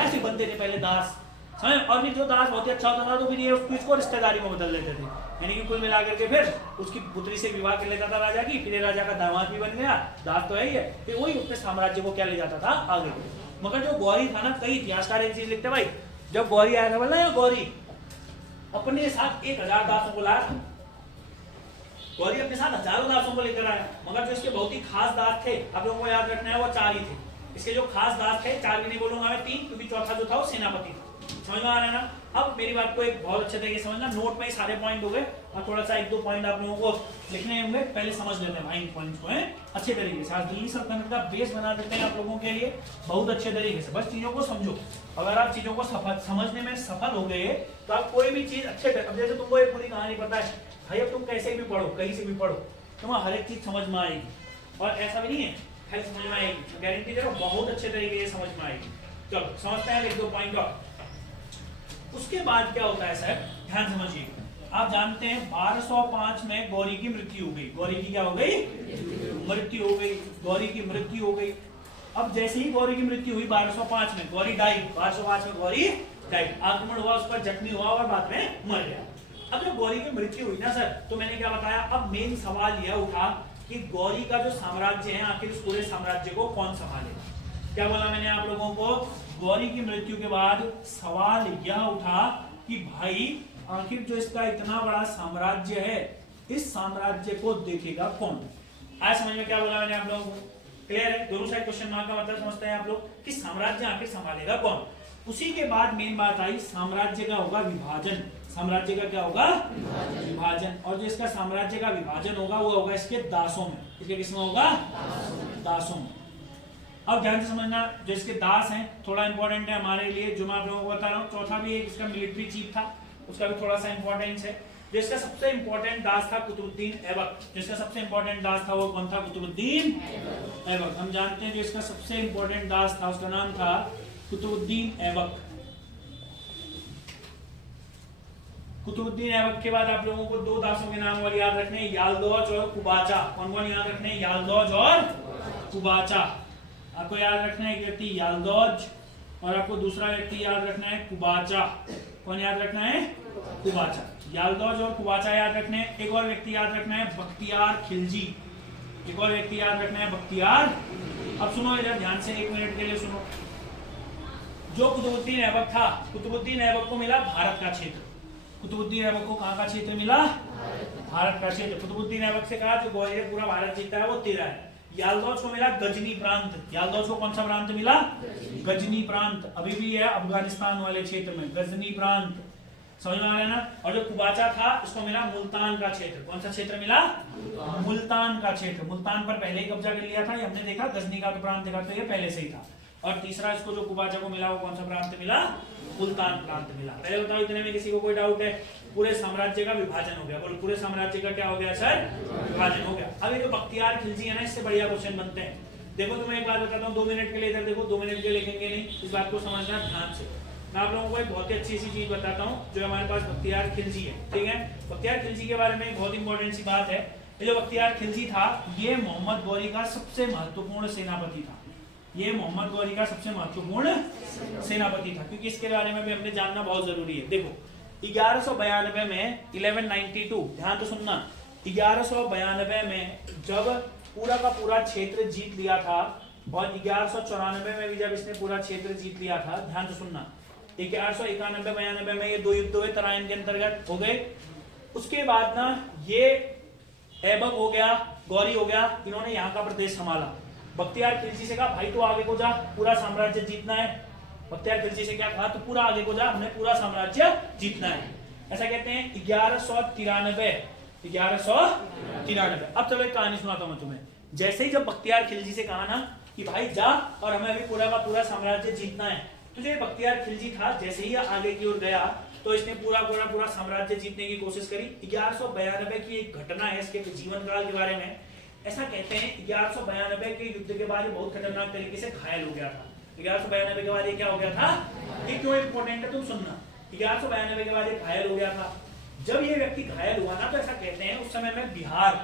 ऐसे बनते थे पहले दास, समझ। और फिर जो दास बहुत ही अच्छा होता था तो फिर ये उसको रिश्तेदारी में बदल देते थे, यानी कि कुल मिलाकर के फिर उसकी पुत्री से विवाह कर लेता था राजा की, फिर राजा का दामाद भी बन गया, दास तो है ही है, फिर वही अपने साम्राज्य को क्या ले जाता था आगे। मगर जो गौरी था ना, कई इतिहासकार एक चीज लिखते भाई, जब गौरी आया था बोला या गौरी अपने साथ 1000 दासों को लाया था। गौरी अपने साथ हजारों दासों को लेकर आया, मगर जो इसके बहुत ही खास दास थे, आप लोगों को याद रखना है, वो 4 ही थे। इसके जो खास दास थे, 4 भी नहीं बोलूंगा मैं, 3, क्योंकि चौथा जो था वो सेनापति था। समझ में आ रहा है ना? अब मेरी बात को एक बहुत अच्छे तरीके से समझना, नोट में ही सारे पॉइंट हो गए और थोड़ा सा 1-2 पॉइंट आप लोगों को लिखने होंगे, पहले समझ लेते हैं भाई इन पॉइंट्स को अच्छे तरीके से। आज दिल्ली सल्तनत का बेस बना देते हैं आप लोगों के लिए बहुत अच्छे तरीके से। बस चीजों को समझो, अगर आप चीजों को समझने में सफल हो गए तो आप कोई भी चीज अच्छे, अब जैसे तुमको एक पूरी कहानी पता है भाई, अब तुम कैसे भी पढ़ो, कहीं से भी पढ़ो, तुम्हें हर एक चीज समझ में आएगी। और ऐसा भी नहीं है खाली समझ में आएगी, गारंटी दे रहा हूं बहुत अच्छे तरीके से समझ में आएगी। चलो समझते हैं 1-2 पॉइंट और। उसके बाद क्या होता है सर, ध्यान समझिए। आप जानते हैं 1205 में गौरी की मृत्यु हो गई। गौरी की क्या हो गई? मृत्यु हो गई। गौरी की मृत्यु हो गई। अब जैसे ही गौरी की मृत्यु हुई 1205 में, गौरी डाइड, 1205 में गौरी डाइड, आक्रमण हुआ उस पर, जख्मी हुआ और बाद में मर गया। अब जब गौरी की मृत्यु हुई ना सर, तो मैंने क्या बताया, अब मेन सवाल यह उठा कि गौरी का जो साम्राज्य है, आखिर इस पूरे साम्राज्य को कौन संभालेगा। क्या बोला मैंने आप लोगों को? गौरी की मृत्यु के बाद सवाल यह उठा कि भाई आखिर जो इसका इतना बड़ा साम्राज्य है, इस साम्राज्य को देखेगा कौन। आज समझ में क्या बोला मैंने आप लोगों को? क्लियर है? दोनों साइड क्वेश्चन मार्क का मतलब समझते हैं आप लोग कि साम्राज्य आखिर संभालेगा कौन। उसी के बाद मेन बात आई, साम्राज्य का होगा विभाजन। साम्राज्य का क्या होगा? विभाजन। और जो इसका साम्राज्य का विभाजन होगा वो होगा इसके दासों में। इसके किसमें होगा? दासों में। अब ध्यान से समझना, जो इसके दास हैं थोड़ा इंपॉर्टेंट है हमारे लिए, जो मैं आप लोगों को बता रहा हूँ। चौथा भी एक इसका मिलिट्री चीफ था, उसका भी थोड़ा सा इंपॉर्टेंस है। जो इसका सबसे इंपॉर्टेंट दास था कुतुबुद्दीन ऐबक। जिसका सबसे इंपॉर्टेंट दास था वो कौन था? कुतुबुद्दीन ऐबक। हम जानते हैं जो इसका सबसे इंपॉर्टेंट दास था उसका नाम था कुतुबुद्दीन ऐबक। कुतुबुद्दीन ऐबक के बाद आप लोगों को 2 दासों के नाम और याद रखने, यालदौज और कुबाचा। कौन कौन याद रखने? यालदौज और कुबाचा। आपको याद रखना है, एक व्यक्ति यालदौज और आपको दूसरा व्यक्ति याद रखना है कुबाचा। कौन याद रखना है? कुबाचा। यालदौज और कुबाचा याद रखने हैं। एक और व्यक्ति याद रखना है बख्तियार खिलजी। एक और व्यक्ति याद रखना है बख्तियार। अब सुनो इधर ध्यान से, 1 मिनट के लिए सुनो। जो कुतुबुद्दीन ऐबक था, कुतुबुद्दीन ऐबक को मिला भारत का क्षेत्र। कुतुबुद्दीन ऐबक को कहाँ का क्षेत्र मिला? भारत का क्षेत्र। कुतुबुद्दीन ऐबक से कहा जो गौरी ने पूरा भारत जीता है वो तेरा है। यालदौज को मिला गजनी प्रांत। यालदौज को कौन सा प्रांत मिला? गजनी प्रांत। अभी भी है अफगानिस्तान वाले क्षेत्र में, गजनी प्रांत। समझ में आ रहा है ना? और जो कुबाचा था उसको मिला मुल्तान का क्षेत्र। कौन सा क्षेत्र मिला? मुल्तान का क्षेत्र। मुल्तान पर पहले ही कब्जा कर लिया था, हमने देखा। गजनी का तो प्रांत देखा तो ये पहले से ही था। और तीसरा इसको जो कुबाचा को मिला वो कौन सा प्रांत मिला? मुल्तान प्रांत मिला। पहले बताओ इतने में किसी को कोई डाउट है? पूरे साम्राज्य का विभाजन हो गया। बोलो पूरे साम्राज्य का क्या हो गया सर? विभाजन हो गया। अब ये जो बख्तियार खिलजी है ना, इससे बढ़िया क्वेश्चन बनते हैं। देखो तुम्हें एक बात बताता हूँ, 2 मिनट के लिए इधर देखो, 2 मिनट के लिखेंगे नहीं, इस बात को समझना ध्यान से। मैं आप लोगों को एक बहुत ही अच्छी सी चीज बताता हूँ जो हमारे पास बख्तियार खिलजी है, ठीक है। बख्तियार खिलजी के बारे में बहुत इंपॉर्टेंट सी बात है। ये जो बख्तियार खिलजी था, ये मोहम्मद गौरी का सबसे महत्वपूर्ण सेनापति था। ये मोहम्मद गौरी का सबसे महत्वपूर्ण सेनापति था, क्योंकि इसके बारे में भी हमने जानना बहुत जरूरी है। देखो 1192 में 1192, ध्यान तो सुनना, 1192 में जब पूरा का पूरा क्षेत्र जीत लिया था, और 1194 में भी जब इसने पूरा क्षेत्र जीत लिया था, ध्यान से सुनना, 1191-92 में ये 2 युद्ध हुए तराइन के अंतर्गत हो गए। उसके बाद ना ये ऐबक हो गया, गौरी हो गया, इन्होंने यहाँ का प्रदेश संभाला। बख्तियार खिलजी से कहा भाई तो आगे को जा, पूरा साम्राज्य जीतना है। बख्तियार खिलजी से क्या कहा? तो पूरा आगे को जा, हमने पूरा साम्राज्य जीतना है। ऐसा कहते हैं 1193। अब चलो एक कहानी सुनाता हूं मैं तुम्हें। जैसे ही जब बख्तियार खिलजी से कहा ना कि भाई जा और हमें अभी पूरा का पूरा साम्राज्य जीतना है, तो जो बख्तियार खिलजी था जैसे ही आगे की ओर गया तो इसने पूरा साम्राज्य जीतने की कोशिश करी। 1192 की एक घटना है इसके जीवन काल के बारे में। ऐसा कहते हैं 1192 के युद्ध के बाद ये बहुत खतरनाक तरीके से घायल हो गया था। 1192 के बाद ये क्या हो गया था, ये क्यों इंपॉर्टेंट है तुम सुनना। 1192 के बाद ये घायल हो गया था। जब ये व्यक्ति घायल हुआ ना, तो ऐसा कहते हैं उस समय में बिहार,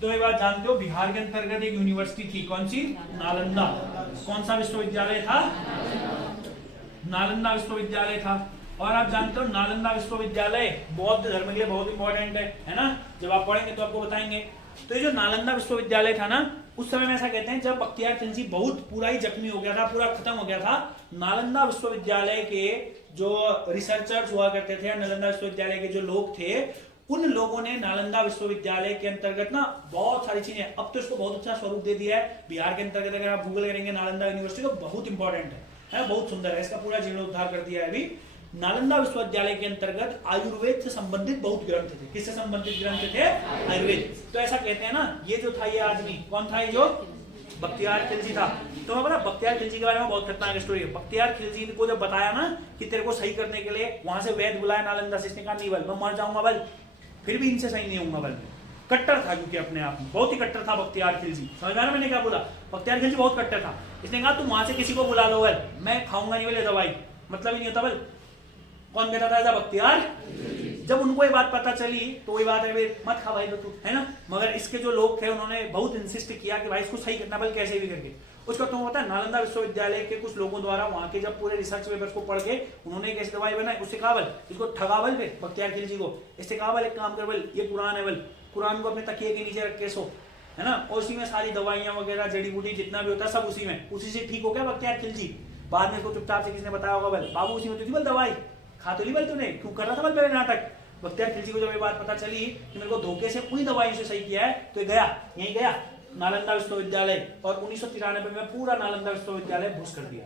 तो ये बात जानते हो, बिहार के अंतर्गत एक यूनिवर्सिटी थी, कौन सी, नालंदा। कौन सा विश्वविद्यालय था, नालंदा विश्वविद्यालय था। और आप जानते हो नालंदा विश्वविद्यालय बौद्ध धर्म के लिए बहुत इंपॉर्टेंट है ना, जब आप पढ़ेंगे तो आपको बताएंगे। तो ये जो नालंदा विश्वविद्यालय था ना, उस समय में ऐसा कहते हैं जब बख्तियार खिलजी बहुत पूरा ही जख्मी हो गया था, पूरा खत्म हो गया था, नालंदा विश्वविद्यालय के जो रिसर्चर्स हुआ करते थे, नालंदा विश्वविद्यालय के जो लोग थे, उन लोगों ने नालंदा विश्वविद्यालय के अंतर्गत ना बहुत सारी चीजें, अब तो इसको बहुत अच्छा स्वरूप दे दिया है। बिहार के अंतर्गत अगर आप गूगल करेंगे नालंदा यूनिवर्सिटी तो बहुत इंपॉर्टेंट है, बहुत सुंदर है, इसका पूरा जीर्णोद्धार कर दिया है अभी। नालंदा विश्वविद्यालय के अंतर्गत आयुर्वेद से संबंधित बहुत ग्रंथ थे। किससे संबंधित ग्रंथ थे, आयुर्वेद। तो ऐसा कहते हैं ना, ये जो था ये आदमी कौन था, ये जो बख्तियार खिलजी था। तो मैं बोला बख्तियार खिलजी के बारे में बहुत खतरनाक स्टोरी है। बख्तियार खिलजी को जब बताया ना कि तेरे को सही करने के लिए वहां से वैद्य बुलाया नालंदा से, इसने कहा नहीं बल मैं मर जाऊंगा बल, फिर भी इनसे सही नहीं होऊंगा बल। कट्टर था क्योंकि अपने आप में बहुत ही कट्टर था बख्तियार खिलजी। समझ में मैंने क्या बोला, बख्तियार खिलजी बहुत कट्टर था। इसने कहा तुम वहां से किसी को बुला लो बल, मैं खाऊंगा नहीं बोले दवाई, मतलब ही नहीं होता बल। कौन कहता था ऐसा, बख्तियार। जब उनको ये बात पता चली तो वही बात है, मत खा भाई तू, है ना। मगर इसके जो लोग थे उन्होंने बहुत इंसिस्ट किया कि भाई इसको सही करना बल, कैसे भी करके। उसका तुमको पता है नालंदा विश्वविद्यालय के कुछ लोगों द्वारा वहां के जब पूरे रिसर्च पेपर्स को पढ़ के उन्होंने एक ऐसी दवाई बनाई, उससे कहा बल इसको ठगा बल बख्तियार खिलजी को, इससे कहा बल एक काम कर बल, ये कुरान है बल, कुरान को अपने तकिए के नीचे रख के सो, है ना, और उसी में सारी दवाइयां वगैरह जड़ी बूटी जितना भी होता है सब उसी में, उसी से ठीक हो गया बख्तियार खिलजी। बाद में इसको चुपचाप से किसने बताया होगा बल, बाबू उसी में होती थी बल दवाई, खा तो ली बल तूने, क्यों कर रहा था बल पहले नाटक। बख्तियार खिलजी को जब ये बात पता चली कि मेरे को धोखे से उन्हीं दवाई से सही किया है, तो गया यहीं गया नालंदा विश्वविद्यालय, और 1993 में पूरा नालंदा विश्वविद्यालय भूस कर दिया।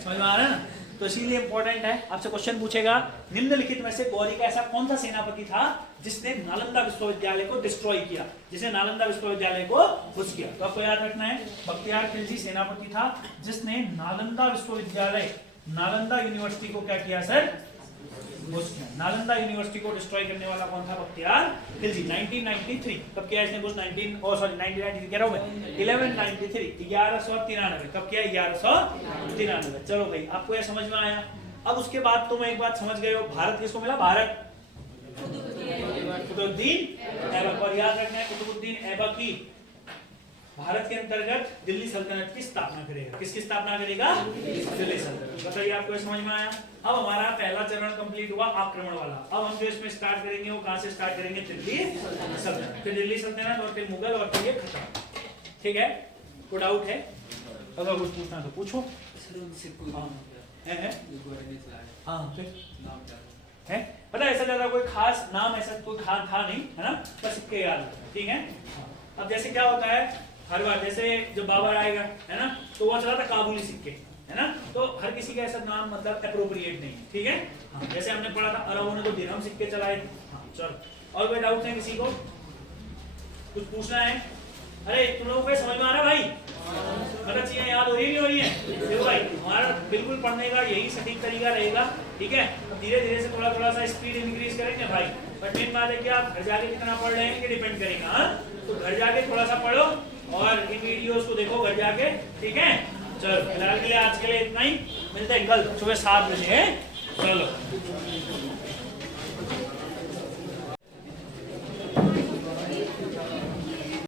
समझ में आ रहा है ना। तो इसीलिए इंपॉर्टेंट है, आपसे क्वेश्चन पूछेगा निम्नलिखित में से गौरी का ऐसा कौन सा सेनापति था जिसने नालंदा विश्वविद्यालय को डिस्ट्रॉय किया, जिसने नालंदा विश्वविद्यालय को भूस किया। तो आपको याद रखना है बख्तियार खिलजी सेनापति था जिसने नालंदा विश्वविद्यालय, नालंदा यूनिवर्सिटी को क्या किया सर, नालंदा यूनिवर्सिटी को डिस्ट्रॉय करने वाला कौन था, बख्तियार खिलजी। 1993 कब किया इसने कुछ, 1993 कह रहा हूं मैं, 1193 कब किया, 1193। चलो भाई आपको यह समझ में आया। अब उसके बाद तुम एक बात समझ गए हो, भारत किसको मिला, भारत कुतुबुद्दीन ऐबक। और याद रखना है कुतुबुद्दीन ऐबक ही भारत के अंतर्गत दिल्ली सल्तनत की स्थापना करेगा। किसकी स्थापना करेगा, दिल्ली सल्तनत। बताइए आपको समझ में आया। अब हमारा पहला चरण कंप्लीट हुआ आक्रमण वाला। अब हम जो इसमें स्टार्ट करेंगे वो कहां से स्टार्ट करेंगे, दिल्ली सल्तनत, फिर दिल्ली सल्तनत और फिर मुगल और फिर ये खत्म। ठीक है, कोई डाउट है, अगर कुछ पूछना तो पूछो। है पता ऐसा ज्यादा कोई खास नाम ऐसा कोई खास था नहीं, है ना, बस सिक्के याद। ठीक है, अब जैसे क्या होता है हर बार, जैसे जब बाबर आएगा, है ना, तो वो चला था काबुली सिक्के, है ना, तो हर किसी का ऐसा नाम मतलब अप्रोप्रिएट नहीं। ठीक है, हाँ, जैसे हमने पढ़ा था अरबों ने तो दिरहम सिक्के चलाए थे। हाँ, चलो और कोई डाउट है किसी को, कुछ पूछना है। अरे तुम लोगों को समझ में आ रहा है भाई, मतलब चीजें याद हो रही नहीं हो रही है। देखो भाई हमारा बिल्कुल पढ़ने का यही सटीक तरीका रहेगा। ठीक है, धीरे धीरे से थोड़ा थोड़ा सा स्पीड इंक्रीज करेंगे भाई, बट मेन बात है कि आप घर जाके कितना पढ़ रहे हैं कि डिपेंड करेगा। हाँ, तो घर जाके थोड़ा सा पढ़ो और इन वीडियोस को देखो घर जाके। ठीक है, चलो फिलहाल के लिए आज के लिए इतना ही, मिलते हैं कल सुबह 7 बजे। चलो।